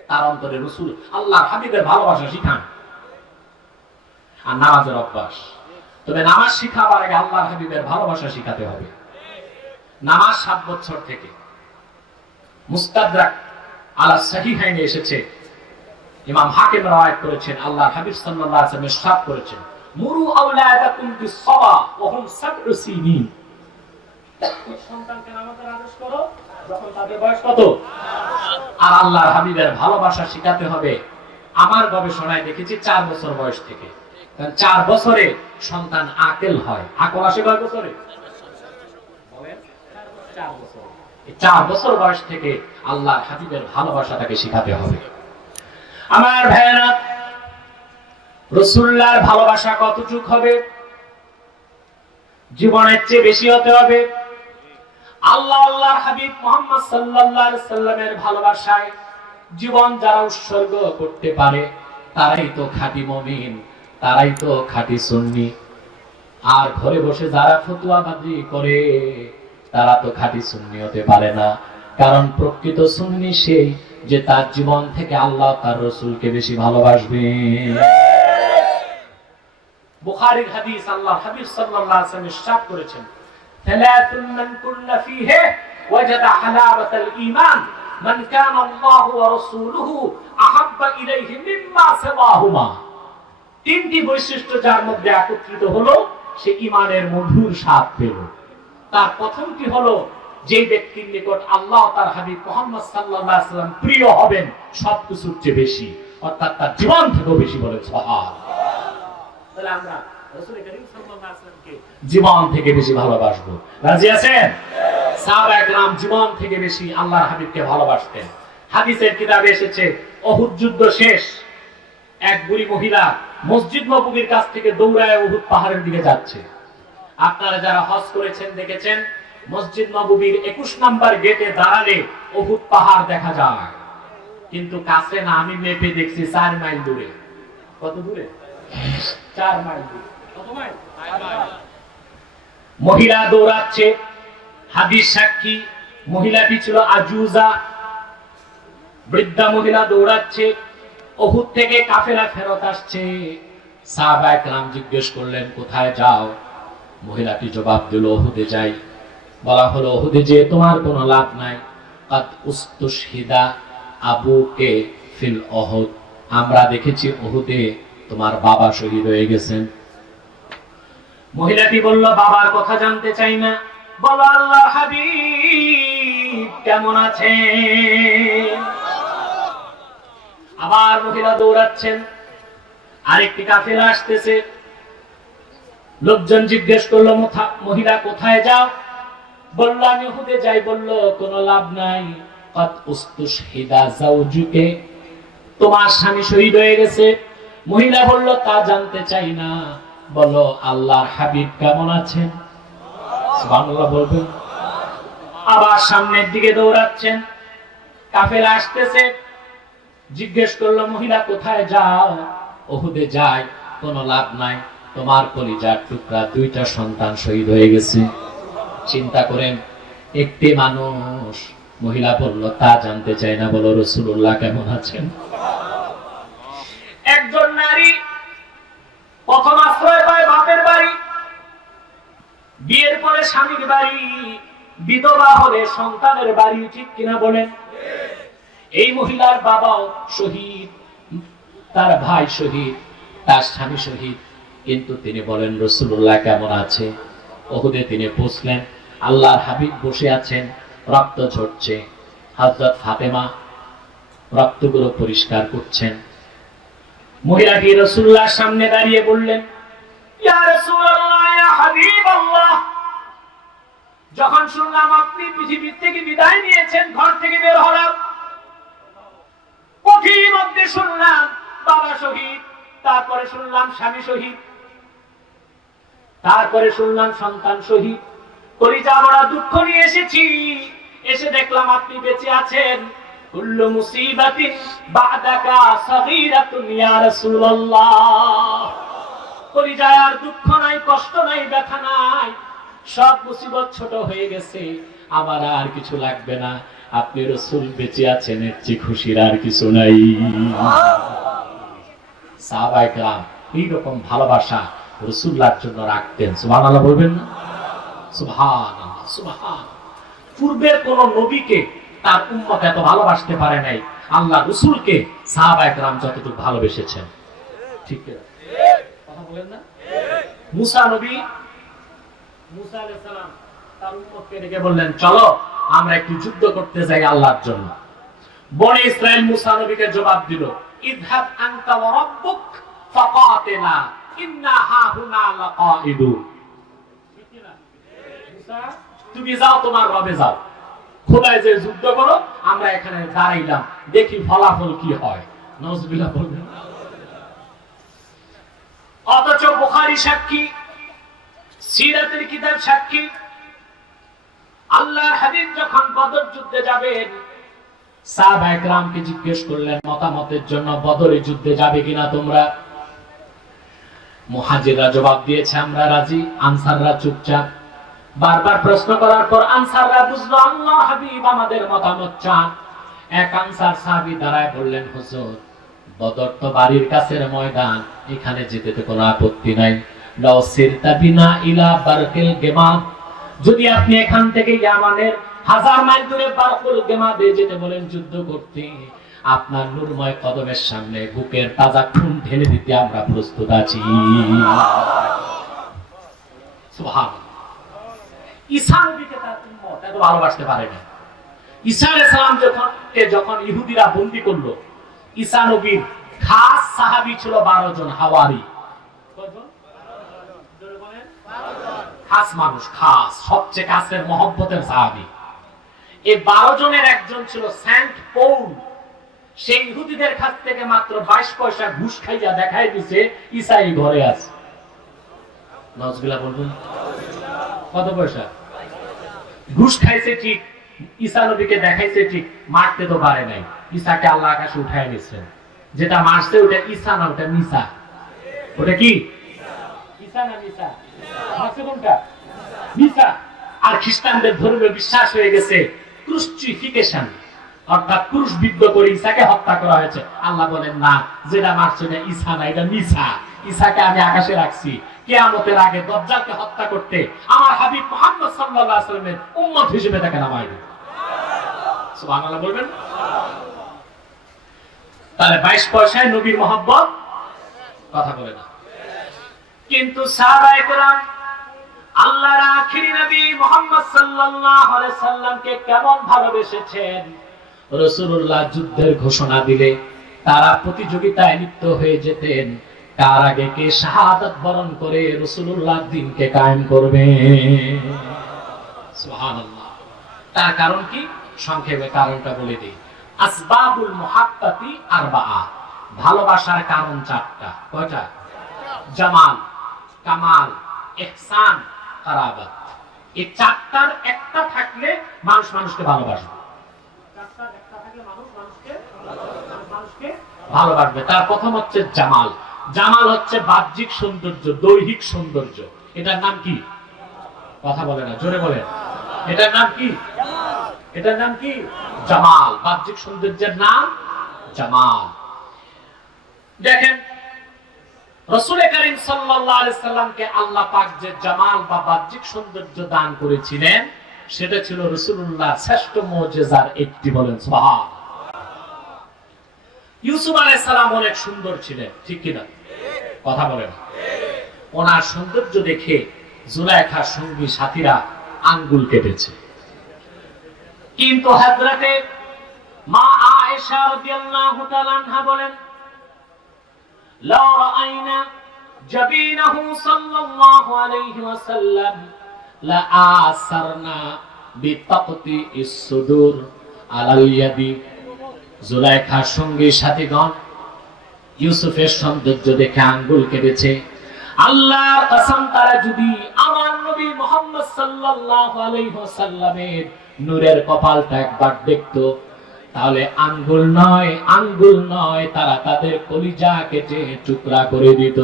তার অন্তরে রাসূল আল্লাহর হাবিবের ভালোবাসা শিখান। আর নামাজের অভ্যাস, তবে নামাজ শিখাবার আগে আল্লাহর হাবিবের ভালোবাসা শিখাতে হবে। নামাজ 7 বছর থেকে। মুস্তাদরাক আলা সাহিহাইনে এসেছে, ইমাম হাকিম রওয়ায়াত করেছেন, আল্লাহর হাবিব সাল্লাল্লাহু আলাইহি ওয়াসাল্লাম ইরশাদ করেছেন, মুরু আওলাদাকুম বিস-সালাহ ওয়া হুম 7 সিনিন। সন্তানকে নামাজের আদেশ করো যখন তাদের বয়স কত? আর আল্লাহর হাবিবের ভালোবাসা শিখাতে হবে। আমার গবেষণায় দেখেছি 4 বছর বয়স থেকে। কারণ 4 বছরে সন্তান আকেল হয়। আকল আসে কয় বছরে? 4 বছর। এই 4 বছর বয়স থেকে আল্লাহর হাবিবের ভালোবাসাটাকে শিখাতে হবে। আমার ভাইরা, রাসূলুল্লাহর ভালোবাসা কতটুক হবে? জীবনের চেয়ে বেশি হতে হবে। আল্লাহর হাবিব মুহাম্মদ সাল্লাল্লাহু আলাইহি সাল্লামের ভালোবাসায় জীবন যারা উৎসর্গ করতে পারে তারাই তো খাঁটি মুমিন, তারাই তো খাঁটি সুন্নি। আর ঘরে বসে যারা ফতোয়াবাজি করে তারা তো খাঁটি সুন্নি হতে পারে না। কারণ প্রকৃত সুন্নি সেই যে তার জীবন থেকে আল্লাহ তার রাসূলকে বেশি ভালোবাসবে। বুখারীর হাদিস, আল্লাহর হাবিব সাল্লাল্লাহু আলাইহি ওয়াসাল্লাম ইরশাদ করেছেন, সালাতুন মান কুননা ফীহি ওয়াজাদা হালাওয়াতাল ঈমান মান কানা আল্লাহু ওয়া রাসূলুহু আহাব্বা ইলাইহি মিম্মা সিওয়াহুমা। তিনটি বৈশিষ্ট্য যার মধ্যে একত্রিত হলো সে ঈমানের মধুর স্বাদ পেল। তার প্রথমটি হলো যে ব্যক্তির নিকট আল্লাহ তার হাবিব মুহাম্মদ সাল্লাল্লাহু আলাইহি ওয়াসাল্লাম প্রিয় হবেন সবকিছুর চেয়ে বেশি, অর্থাৎ তার জীবন থেকেও বেশি বলে সুবহানাল্লাহ। তাহলে আমরা রাসূল করিম সাল্লাল্লাহু আলাইহি ওয়াসাল্লামকে জীবন থেকে বেশি ভালোবাসবো। রাজি আছেন? সাহাবায়ে কেরাম জীবন থেকে বেশি আল্লাহর হাবিবকে ভালোবাসতেন। হাদিসের কিতাবে এসেছে উহুদ যুদ্ধ শেষ, এক বুড়ি মহিলা মসজিদ নববীর কাছ থেকে দৌড়ায় উহুদ পাহাড়ের দিকে যাচ্ছে। আপনারা যারা হজ করেছেন দেখেছেন মসজিদ নববীর 21 নম্বর গেটে দাঁড়ালে উহুদ পাহাড় দেখা যায়, কিন্তু কাছে না, আমি মেপে দেখছি 4 মাইল দূরে। কত দূরে? 4 মাইল দূরে। কত মাইল? 4 মাইল। মহিলা দৌড়াচ্ছে, হাদিস সাক্ষী মহিলাটি ছিল আজুজা, বৃদ্ধা মহিলা দৌড়াচ্ছে। উহুদ থেকে কাফেলা ফেরত আসছে। সাহাবায়ে কেরাম জিজ্ঞেস করলেন কোথায় যাও? মহিলাটি জবাব দিল উহুদে যাই। বলা হলো উহুদে যে তোমার কোনো লাভ নাই, কাদ উস্তুশহিদা আবুকে ফিল উহুদ, আমরা দেখেছি উহুদে তোমার বাবা শহীদ হয়ে গেছেন। মহিলাটি বলল বাবার কথা জানতে চাই না, বলো আল্লাহর হাবিব কেমন আছেন? আবার মহিলা দৌড়াচ্ছেন, আরেকটি কাফেলা আসতেছে। লোকজন জিজ্ঞেস করলো মহিলা কোথায় যাও? বলল আমি উহুদে যাই। বলল কোনো লাভ নাই, কাদ উস্তুশহিদা যাওজুকে, তোমার স্বামী শহীদ হয়ে গেছে। মহিলা বলল তা জানতে চাই না, বলো আল্লাহর হাবিব কেমন আছেন? সুবহানাল্লাহ বলবেন। আবার সামনের দিকে দৌড়াচ্ছেন, কাফেলা আসতেছে। জিজ্ঞেস করলো মহিলা কোথায় যাও? উহুদে যাই। কোনো লাভ নাই, তোমার কলিজার টুকরা 2টা সন্তান শহীদ হয়ে গেছে। চিন্তা করেন একটি মানুষ। মহিলা বলল তা জানতে চাই না, বলো রাসূলুল্লাহ কেমন আছেন? একজন নারী প্রথম আশ্রয় পায় বাপের বাড়ি, বিয়ের পরে স্বামীর বাড়ি, বিধবা হলে সন্তানের বাড়ি, ঠিক কিনা বলেন? এই মহিলার বাবাও শহীদ, তার ভাই শহীদ, তার স্বামী শহীদ, কিন্তু তিনি বলেন রাসূলুল্লাহ কেমন আছে? উহুদে তিনি পৌঁছলেন, আল্লাহর হাবিব বসে আছেন, রক্ত ঝরছে। হযরত ফাতেমা রক্তগুলো পরিষ্কার করছেন। মহিলাটি রাসূলুল্লাহর সামনে দাঁড়িয়ে বললেন, ইয়া রাসূলুল্লাহ, ইয়া হাবিবাল্লাহ, যখন শুনলাম আপনি পৃথিবী থেকে বিদায় নিয়েছেন, ঘর থেকে বের হলাম, কঠিন মধ্যে শুনলাম বাবা শহীদ, তারপরে শুনলাম স্বামী শহীদ, তারপরে শুনলাম সন্তান শহীদ। কলিজা বড় দুঃখ নিয়ে এসেছি। এসে দেখলাম আপনি বেঁচে আছেন। কুল্লু মুসিবাতিন বাদাকা সাগীরাতুন ইয়া রাসূলুল্লাহ, কলিজায় আর দুঃখ নাই, কষ্ট নাই, ব্যথা নাই, সব মুসিবত ছোট হয়ে গেছে, আমার আর কিছু লাগবে না। আপনি রাসূল বেঁচে আছেন, এর চেয়ে খুশির আর কিছু নাই। সাহাবায়ে কেরাম এইরকম ভালোবাসা রাসূলুল্লাহর জন্য রাখতেন। সুবহানাল্লাহ বলবেন না? সুবহানাল্লাহ, সুবহানাল্লাহ। পূর্বের কোন নবীকে তার উম্মত এত ভালোবাসতে পারে নাই আল্লাহ রাসূলকে সাহাবায়ে কেরাম যতটুকু ভালোবেসেছেন। ঠিক কথা বলেন না? মুসা নবী, মুসা আলাইহিস সালাম তার উম্মতকে ডেকে বললেন চলো আমরা একটু যুদ্ধ করতে যাই আল্লাহর জন্য। বনি ইসরাইল মুসা নবীকে জবাব দিল, ইযহাব আনতা ওয়া রাব্বুক ফাকাতিলা ইন্না হাহুনা লাকাঈদুন। মুসা তুমি যাও তোমার রবে যাও, খোদায় যে যুদ্ধ করো, আমরা এখানে দাঁড়াইলাম, দেখি ফলাফল কি হয়। নাউজুবিল্লাহ বলবেন। অথচ বুখারী সাক্ষী, সিরাতের কিতাব সাক্ষী, আল্লাহর হাবিব যখন বদর যুদ্ধে যাবেন, সাহাবায়ে কেরামকে জিজ্ঞেস করলেন মতামতের জন্য, বদরের যুদ্ধে যাবে কিনা তোমরা? মুহাজিররা জবাব দিয়েছে আমরা রাজি, আনসাররা চুপচাপ। বারবার প্রশ্ন করার পর আনসাররা বুঝলো আল্লাহর হাবিব আমাদের মতামত চান। এক আনসার সাহাবী দাঁড়ায় বললেন, হুজুর বদর তো বাড়ির কাছের ময়দান, এখানে যেতে তো কোনো আপত্তি নাই। লাউ সিরতা বিনা ইলা বারকিল গিমাদ, যদি আপনি এখান থেকে ইয়ামানের 1000 মাইল দূরে বারকুল গিমাদে যেতে বলেন যুদ্ধ করতে, আপনার নূরময় কদমের সামনে বুকের তাজা খুন ঢেলে দিতে আমরা প্রস্তুত আছি। সুবহানাল্লাহ। ঈসা নবীকে তার উম্মত এত ভালোবাসতে পারে না। ঈসা আলাইহিস সালাম যখন ইহুদিরা বন্দী করলো, ঈসা নবীর খাস সাহাবী ছিল 12 জন হাওয়ারি। কয়জন? জোরে বলেন। 12 জন। খাস মানুষ, খাস, সবচেয়ে কাছের মহব্বতের সাহাবী। এই 12 জনের একজন ছিল সেন্ট পৌল। সেই ইহুদিদের কাছ থেকে মাত্র 22 পয়সা ঘুষ খাইয়া দেখাই দিছে ঈসা এই ঘরে আছে। নাউজুবিল্লাহ বলবেন। কত পয়সা? ঘুষ খাইছে ঠিক, ঈসা নবীকে দেখাইছে ঠিক, মারতে তো পারে নাই। ঈসাকে আল্লাহ আকাশে উঠায় নিয়েছেন। যেটা মারছে ওটা ঈসা না, ওটা মিসা। ওটা কি? ঈসা না মিসা? মারছে কোনটা? মিসা। আর খ্রিস্টানদের ধর্মীয় বিশ্বাস হয়ে গেছে ক্রুসিফিকেশন, অর্থাৎ ক্রুশবিদ্ধ করে ঈসাকে হত্যা করা হয়েছে। আল্লাহ বলেন না, যেটা মারছে না ঈসা না, এটা মিসা। ঈসাকে আমি আকাশে রাখছি কিয়ামতের আগে দাজ্জালকে হত্যা করতে আমার হাবিব মুহাম্মদ সাল্লাল্লাহু আলাইহি ওয়াসাল্লামের উম্মত হিসেবে তাকে নামাই দেব। সুবহানাল্লাহ বলবেন। তাহলে 22 পয়সায় নবীর মহব্বত, কথা বলে না। কিন্তু সাহাবায়ে কেরাম আল্লাহর আখিরি নবী মুহাম্মদ সাল্লাল্লাহু আলাইহি সাল্লামকে কেমন ভালোবেসেছেন। রাসূলুল্লাহ যুদ্ধের ঘোষণা দিলে তারা প্রতিযোগিতায় লিপ্ত হয়ে যেতেন, কার আগে কে শাহাদাত বরণ করে রাসূলুল্লাহর দ্বীনকে কায়েম করবে। সুবহানাল্লাহ। তার কারণ কি? সংক্ষেপে কারণটা বলে দিই। আসবাবুল মুহাব্বাতি আরবাআ, ভালোবাসার কারণ 4টা। কয়টা? জামাল, কামাল, ইহসান, কারাবাত। এই 4টার একটা থাকলে মানুষ মানুষকে ভালোবাসবে। 4টার একটা থাকলে মানুষ মানুষকে ভালোবাসবে। তার প্রথম হচ্ছে জামাল। জামাল হচ্ছে বাহ্যিক সৌন্দর্য, দৈহিক সৌন্দর্য। এটার নাম কি? কথা বলে না, জোরে বলেন। এটার নাম কি? এটার নাম কি? জামাল। বাহ্যিক সৌন্দর্যের নাম জামাল। দেখেন রাসূল করিম সাল্লাল্লাহু আলাইহি সাল্লামকে আল্লাহ পাক যে জামাল বা বাহ্যিক সৌন্দর্য দান করেছিলেন, সেটা ছিল রাসূলুল্লাহর শ্রেষ্ঠ মুজিজার একটি। বলেন সুবহান। ইউসুফ আলাইহিস সালাম অনেক সুন্দর ছিলেন, ঠিক কি না? কথা বলেন। ওনার সৌন্দর্য দেখে জুলাইখার সঙ্গী সাথীরা আঙ্গুল কেটেছে। কিন্তু হযরতে মা আয়েশা রাদিয়াল্লাহু তাআলা আনহা বলেন, লা রাআইনা জাবিনাহু সাল্লাল্লাহু আলাইহি ওয়াসাল্লাম লা আসারনা বিতাকতি ইস-সুদুর আলাল ইয়াদি। জুলাইখার সঙ্গী সাথীগণ ইউসুফের সৌন্দর্য দেখে আঙ্গুল কেটেছে। আল্লাহর কসম, তারা যদি আমার নবী মুহাম্মদ সাল্লাল্লাহু আলাইহি ওয়াসাল্লামের নূরের কপালটা একবার দেখতো, তাহলে আঙ্গুল নয় তারা তাদের কলিজা কেটে টুকরা করে দিত।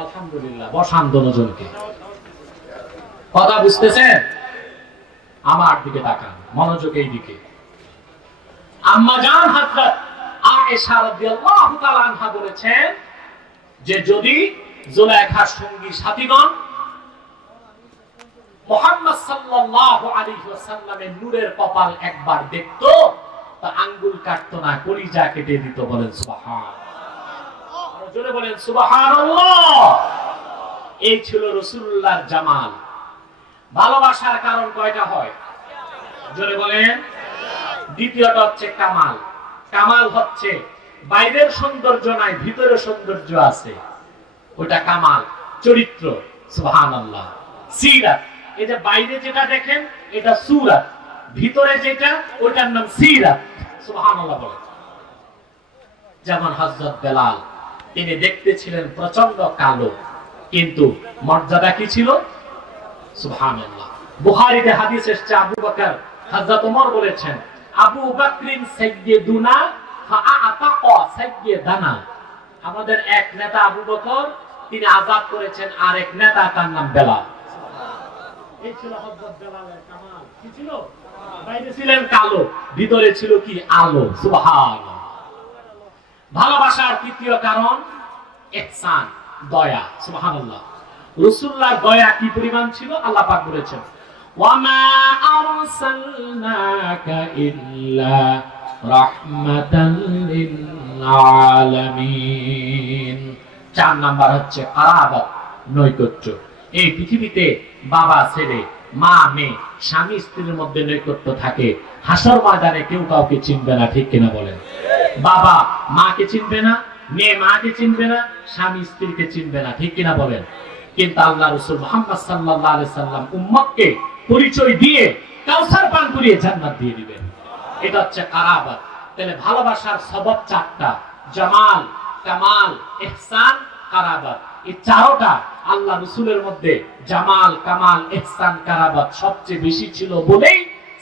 আলহামদুলিল্লাহ। বসান দুজনকে। কথা বুঝতেছেন? আমার দিকে তাকান, মনোযোগ এই দিকে। আম্মা জান হযরত আয়েশা রাদিয়াল্লাহু তাআলা আনহা বলেছেন যে যদি জুলাইখার সঙ্গী সাথীগণ মুহাম্মদ সাল্লাল্লাহু আলাইহি ওয়াসাল্লামের নূরের কপাল একবার দেখতো, তা আঙ্গুল কাটতো না, কলিজা কেটে দিত। বলেন সুবহানাল্লাহ। আর জোরে বলেন সুবহানাল্লাহ। এই ছিল রাসূলুল্লাহর জামাল। ভালোবাসার কারণ কয়টা হয়? জোরে বলেন। দ্বিতীয়টা হচ্ছে কামাল। কামাল হচ্ছে বাইরের সৌন্দর্য নাই, ভিতরে সৌন্দর্য আছে, ওটা কামাল, চরিত্র। সুবহানাল্লাহ। সিরাত, এই যে বাইরে যেটা দেখেন এটা সূরাত, ভিতরে যেটা ওটার নাম সিরাত। সুবহানাল্লাহ বলে। যেমন হযরত বেলাল, তিনি দেখতে ছিলেন প্রচন্ড কালো, কিন্তু মর্যাদা কি ছিল? সুবহানাল্লাহ। বুখারীতে হাদিস এসেছে, আবু বকর, হযরত ওমর বলেছেন, আবু বকরিন সাইয়্যিদুনা ফাআতাকা সাইয়্যিদানা। আমাদের এক নেতা আবু বকর, তিনি আযাদ করেছেন আরেক নেতা, তার নাম বেলাল। এই ছিল হযরত বেলালের কামাল। কি ছিল? বাইরে ছিলেন কালো, ভিতরে ছিল কি? আলো। সুবহানাল্লাহ। ভালোবাসার তৃতীয় কারণ ইহসান, দয়া। সুবহানাল্লাহ। রাসূলুল্লাহর দয়া কি পরিমাণ ছিল? আল্লাহ পাক বলেছেন, ওয়ামা আরসালনাকা ইল্লা রাহমাতান লিল আলামিন। 4 নাম্বার হচ্ছে কারাবাত, নৈকট্য। এই পৃথিবীতে বাবা ছেলে, মা মেয়ে, স্বামী স্ত্রীর মধ্যে নৈকট্য থাকে। হাসর ময়দানে কেউ কাউকে চিনবে না, ঠিক কিনা বলেন? বাবা মাকে চিনবে না, মেয়ে মাকে চিনবে না, স্বামী স্ত্রীকে চিনবে না, ঠিক কিনা বলেন? কিন্তু আল্লাহ রাসূল মুহাম্মদ সাল্লাল্লাহু আলাইহি সাল্লাম উম্মতকে পরিচয় দিয়ে কাউসার পান করিয়ে জান্নাত দিয়ে দিবেন। এটা হচ্ছে কারাবাত। তাহলে ভালোবাসার সবব 4টা, জামাল, কামাল, ইহসান, কারাবাত। এই 4টা আল্লাহ রাসূলের মধ্যে জামাল, কামাল, ইহসান, কারাবাত সবচেয়ে বেশি ছিল বলেই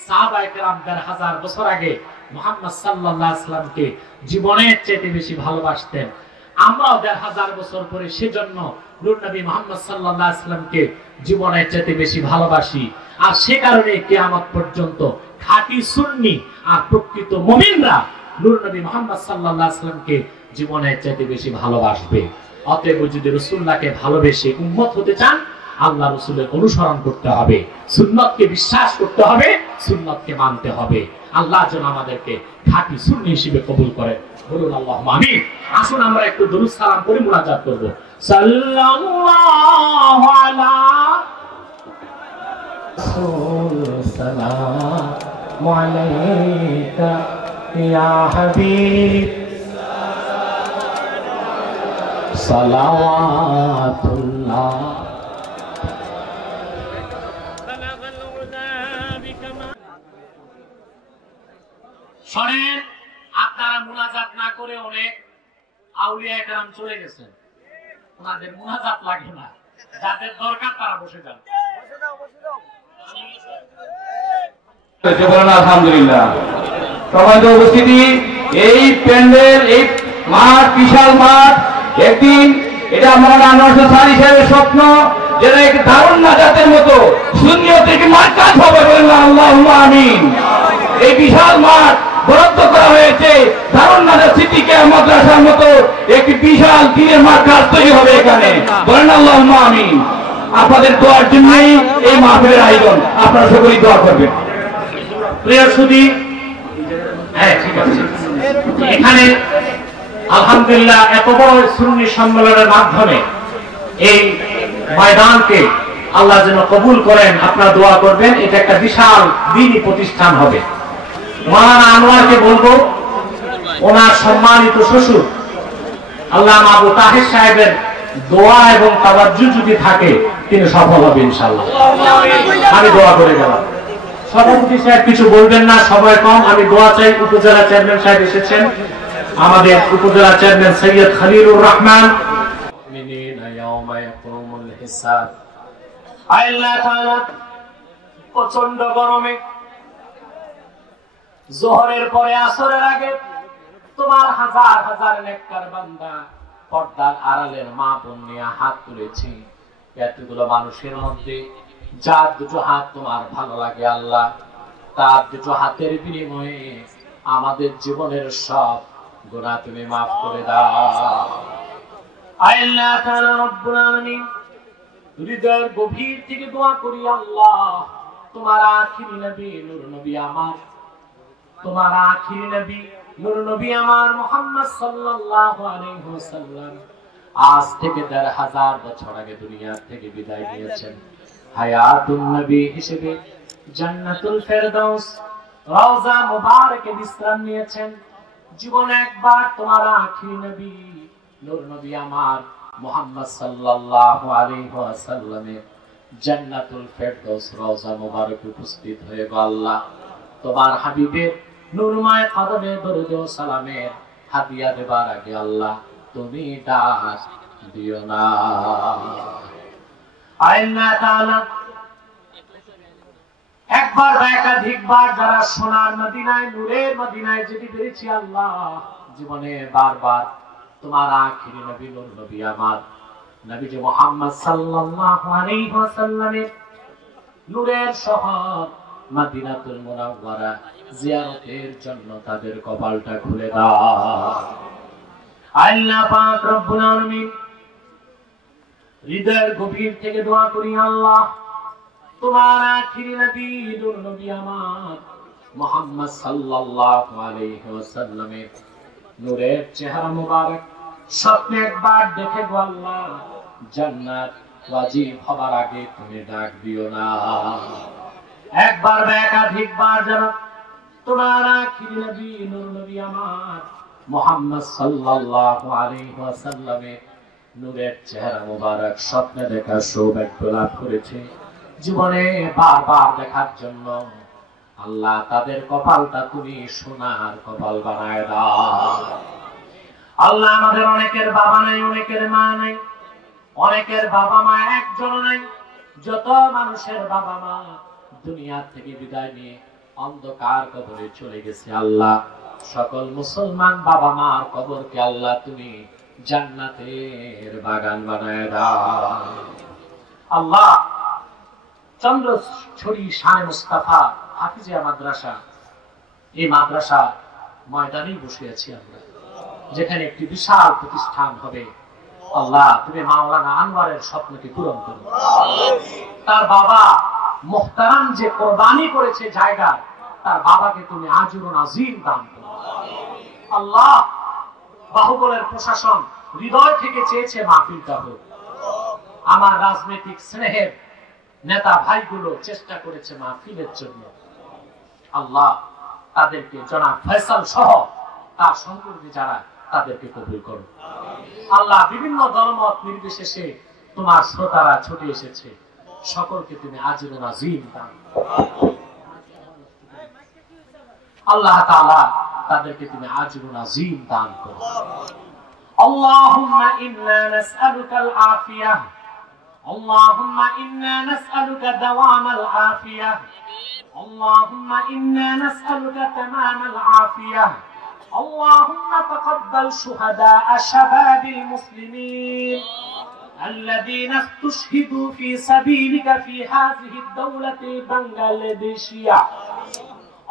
সাহাবায়ে কেরাম ১,৫০০ বছর আগে মুহাম্মদ সাল্লাল্লাহু আলাইহি সাল্লামকে জীবনের চেয়ে বেশি ভালোবাসতেন। আমরাও ১,৫০০ বছর পরে সেজন্য নূর নবী মুহাম্মদ সাল্লাল্লাহু আলাইহি সাল্লামকে জীবনের চেয়ে বেশি ভালোবাসি। আর সে কারণে কিয়ামত পর্যন্ত খাঁটি সুন্নি আর প্রকৃত মুমিনরা নূর নবী মুহাম্মদ সাল্লাল্লাহু আলাইহি সাল্লামকে জীবনের চেয়ে বেশি ভালোবাসবে। অতএব যদি রাসূলুল্লাহকে ভালোবেসে উম্মত হতে চান, আল্লাহ রাসূলের অনুসরণ করতে হবে, সুন্নতকে বিশ্বাস করতে হবে, সুন্নতকে মানতে হবে। আল্লাহ যেন আমাদেরকে খাঁটি সুন্নি হিসেবে কবুল করেন। বলুন আল্লাহুম্মা আমিন। আসুন আমরা একটু দরুদ সালাম করে মুনাজাত করব। সাল্লাল্লাহু আলা রাসূল সালামু আলাইকা ইয়া হাবিব সালাওয়াতুল্লাহ। শোনেন, আপনারা মুনাজাত না করে অনেক আউলিয়া কেরাম চলে গেছেন, ওনাদের মুনাজাত লাগে না। যাদের দরকার তারা বসে যান। আলহামদুলিল্লাহ। সম্মানিত উপস্থিতি, এই প্যান্ডেল, এই মাঠ, বিশাল মাঠ, একদিন এটা মৌলানা আনোয়ার হোসেন সানি সাহেবের স্বপ্ন, যেটা একটি দারুণ নাজাতের মতো সুন্নিয়তের একটি মার্কাজ হবে। বলেন আল্লাহুম্মা আমিন। এই বিশাল মাঠ বরাদ্দ করা হয়েছে দারুণ নাজাত সিদ্দিকিয়া মাদ্রাসার মতো একটি বিশাল দিনের মার্কাজ তৈরি হবে এখানে। বলেন আল্লাহুম্মা আমিন। আপনাদের দোয়ার জন্যই এই মাহফিলের আয়োজন, আপনারা সকলেই দোয়া করবেন। প্রিয় সুধী, হ্যাঁ ঠিক আছে, এখানে আলহামদুলিল্লাহ এত বড় সুন্নি সম্মেলনের মাধ্যমে এই ময়দানকে আল্লাহ যেন কবুল করেন, আপনারা দোয়া করবেন। এটা একটা বিশাল দ্বীনি প্রতিষ্ঠান হবে। মাওলানা আনোয়ারকে বলবো, ওনার সম্মানিত শ্বশুর আল্লামা আবু তাহের সাহেবের দোয়া এবং তাওয়াজ্জুহ যদি থাকে, তিনি সফল হবে ইনশাআল্লাহ। আমি দোয়া করে গেলাম। সভাপতি সাহেব কিছু বলবেন না, সময় কম। আমি দোয়া চাই। উপজেলা চেয়ারম্যান সাহেব এসেছেন, আমাদের উপজেলা চেয়ারম্যান সৈয়দ খলিলুর রহমান। প্রচন্ড গরমে জোহরের পরে আসরের আগে তোমার হাজার হাজার নেককার বান্দা পর্দার আড়ালের মা বোন নিয়ে হাত তুলেছি। এতগুলো মানুষের মধ্যে যার দুটো হাত তোমার ভালো লাগে আল্লাহ, তার দুটো হাতের বিনিময়ে আমাদের জীবনের সব গুনাহ তুমি মাফ করে দাও। আল্লাহ তাআলা রব্বুল আলামিন, হৃদয়ের গভীর থেকে দোয়া করি আল্লাহ, তোমার আখিরি নবী নূর নবী আমার, তোমার আখিরি নবী নূর নবী আমার মুহাম্মদ সাল্লাল্লাহু আলাইহি ওয়াসাল্লাম আজ থেকে ১,৫০০ বছর আগে দুনিয়া থেকে বিদায় নিয়েছেন। হায়াতুন নবী হিসেবে জান্নাতুল ফেরদাউস রওজা মুবারকে বিশ্রাম নিয়েছেন। জীবনে একবার তোমার আখিরি নবী নূর নবী আমার মুহাম্মদ সাল্লাল্লাহু আলাইহি ওয়াসাল্লামের জান্নাতুল ফেরদৌস রওজা মুবারক উপস্থিত হয়ে গো আল্লাহ, তোমার হাবিবের নূরময় কদমে দরুদ ও সালামের হাদিয়া দেবার আগে আল্লাহ তুমি ডাক দিও না। আল্লাহ তাআলা একবার বা একাধিকবার যারা সোনার মদিনায় নূরের মদিনায় যেতে পেরেছি আল্লাহ, জীবনে বারবার তোমার আখিরি নবী নূর নবী আমার নবীজি মুহাম্মদ সাল্লাল্লাহু আলাইহি ওয়াসাল্লামের নূরের শহর মদিনাতুল মুনাওয়ারা জিয়ারতের জন্য তাদের কপালটা খুলে দাও। আল্লাহ পাক রব্বুল আলামিন হৃদয়ের গভীর থেকে দোয়া করি আল্লাহ, তোমার আখিরি নবী নূর নবী আমার মুহাম্মদ সাল্লাল্লাহু আলাইহি ওয়াসাল্লামের নূরের চেহারা মুবারক স্বপ্নে একবার দেখে গো আল্লাহ, জান্নাত ওয়াজিব হবার আগে তুমি ডাক দিও না। একবার বা একাধিকবার যেন তোমার আখিরি নবী নূর নবী আমার মুহাম্মদ সাল্লাল্লাহু আলাইহি ওয়াসাল্লামের নূরের চেহারা মুবারক স্বপ্নে দেখার সৌভাগ্য লাভ করেছে, জীবনে বারবার দেখার জন্য আল্লাহ তাদের কপালটা তুমি সোনার কপাল বানায় দাও। আল্লাহ আমাদের অনেকের বাবা নাই, অনেকের মা নাই, অনেকের বাবা মা একজন নাই, যত মানুষের বাবা মা দুনিয়া থেকে বিদায় নিয়ে অন্ধকার কবরে চলে গেছে আল্লাহ, সকল মুসলমান বাবা মার কবরকে আল্লাহ তুমি জান্নাতের বাগান বানায় দাও। আল্লাহ চন্দ্রছড়ি শানে মুস্তাফা হাফিজিয়া মাদ্রাসা, এই মাদ্রাসা ময়দানেই বসে আছি আমরা, যেখানে একটি বিশাল প্রতিষ্ঠান হবে। আল্লাহ তুমি মাওলানা আনোয়ারের স্বপ্নকে পূরণ করো। তার বাবা মুহতারাম যে কোরবানি করেছে জায়গা, তার বাবাকে তুমি আজরুন আযীম দান করো। আল্লাহ বাহুবলের প্রশাসন হৃদয় থেকে চেয়েছে মাহফিলটা হোক, আমার রাজনৈতিক স্নেহের নেতা ভাইগুলো চেষ্টা করেছে মাহফিলের জন্য, আল্লাহ তাদেরকে জনাব ফয়সাল সহ তার সহকর্মী যারা তাদেরকে কবুল করো। আল্লাহ বিভিন্ন দলমত নির্বিশেষে তোমার শ্রোতারা ছুটে এসেছে, সকলকে তুমি আজরুন আযীম দান করো। আল্লাহ তাআলা তাদেরকে তুমি আজরুন আযীম দান করো। আল্লাহুম্মা ইন্না নাসআলুকাল আফিয়াহ, আল্লাহুম্মা ইন্না নাসআলুকা দাওয়ামাল আফিয়াহ, আল্লাহুম্মা ইন্না নাসআলুকা তামামাল আফিয়াহ, اللهم تقبل شهداء شباب المسلمين الذين استشهدوا في سبيلك في هذه الدولة البنغلاديشية.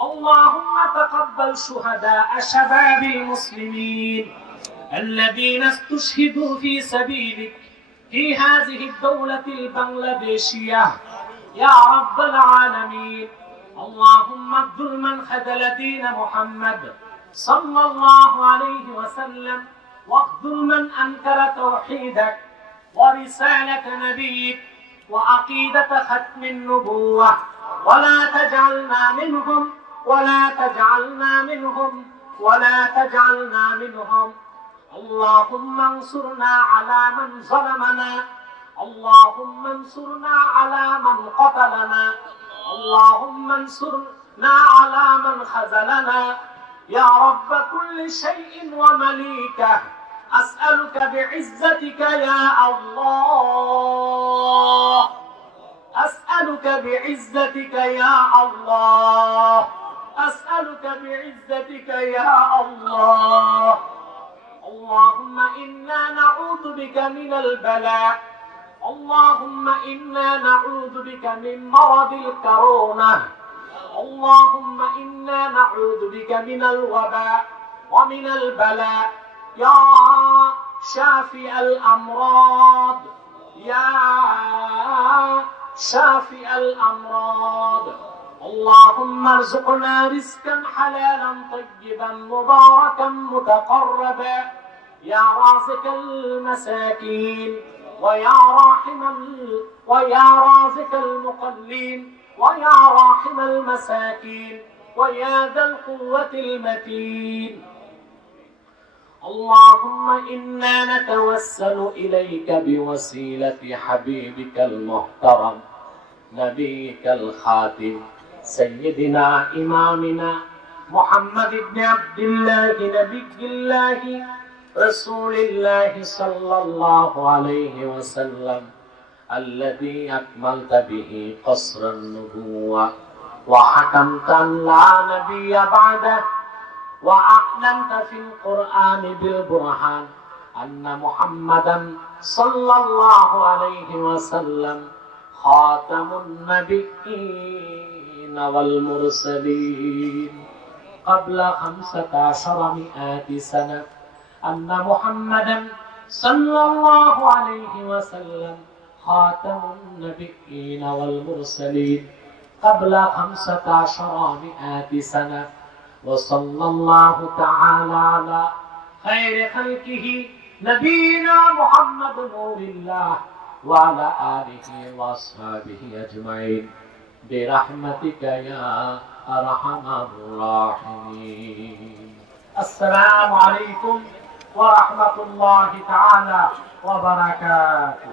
اللهم تقبل شهداء شباب المسلمين الذين استشهدوا في سبيلك في هذه الدولة البنغلاديشية يا رب العالمين. اللهم اغفر من خذل دين محمد صلى الله عليه وسلم، واخذل من أنكر توحيدك ورسالة نبيك وعقيدة ختم النبوة، ولا تجعلنا منهم ولا تجعلنا منهم ولا تجعلنا منهم. اللهم انصرنا على من ظلمنا، اللهم انصرنا على من قتلنا، اللهم انصرنا على من خذلنا يا رب كل شيء ومليكه. أسألك بعزتك يا الله، أسألك بعزتك يا الله، أسألك بعزتك يا الله. اللهم إنا نعوذ بك من البلاء، اللهم إنا نعوذ بك من مرض الكورونا، اللهم إنا نعوذ بك من الوباء ومن البلاء يا شافي الأمراض، يا شافي الأمراض. اللهم ارزقنا رزقا حلالا طيبا مباركا متقربا يا رازق المساكين ويا رازق المقلين ويا راحم المساكين ويا ذا القوة المتين. اللهم إنا نتوسل إليك بوسيلة حبيبك المحترم نبيك الخاتم سيدنا إمامنا محمد بن عبد الله نبي الله رسول الله صلى الله عليه وسلم الذي أكملت به قصر النبوة وحكمت أن لا نبي بعده وأعلنت في القرآن بالبرهان أن محمدا صلى الله عليه وسلم خاتم النبيين والمرسلين قبل 1500 سنة أن محمدا صلى الله عليه وسلم خاتم النبيين والمرسلين قبل 1500 سنة وصلى الله تعالى على خير خلقه نبينا محمد نور الله وعلى آله وأصحابه أجمعين برحمتك يا أرحم الراحمين. السلام عليكم ورحمة الله تعالى وبركاته.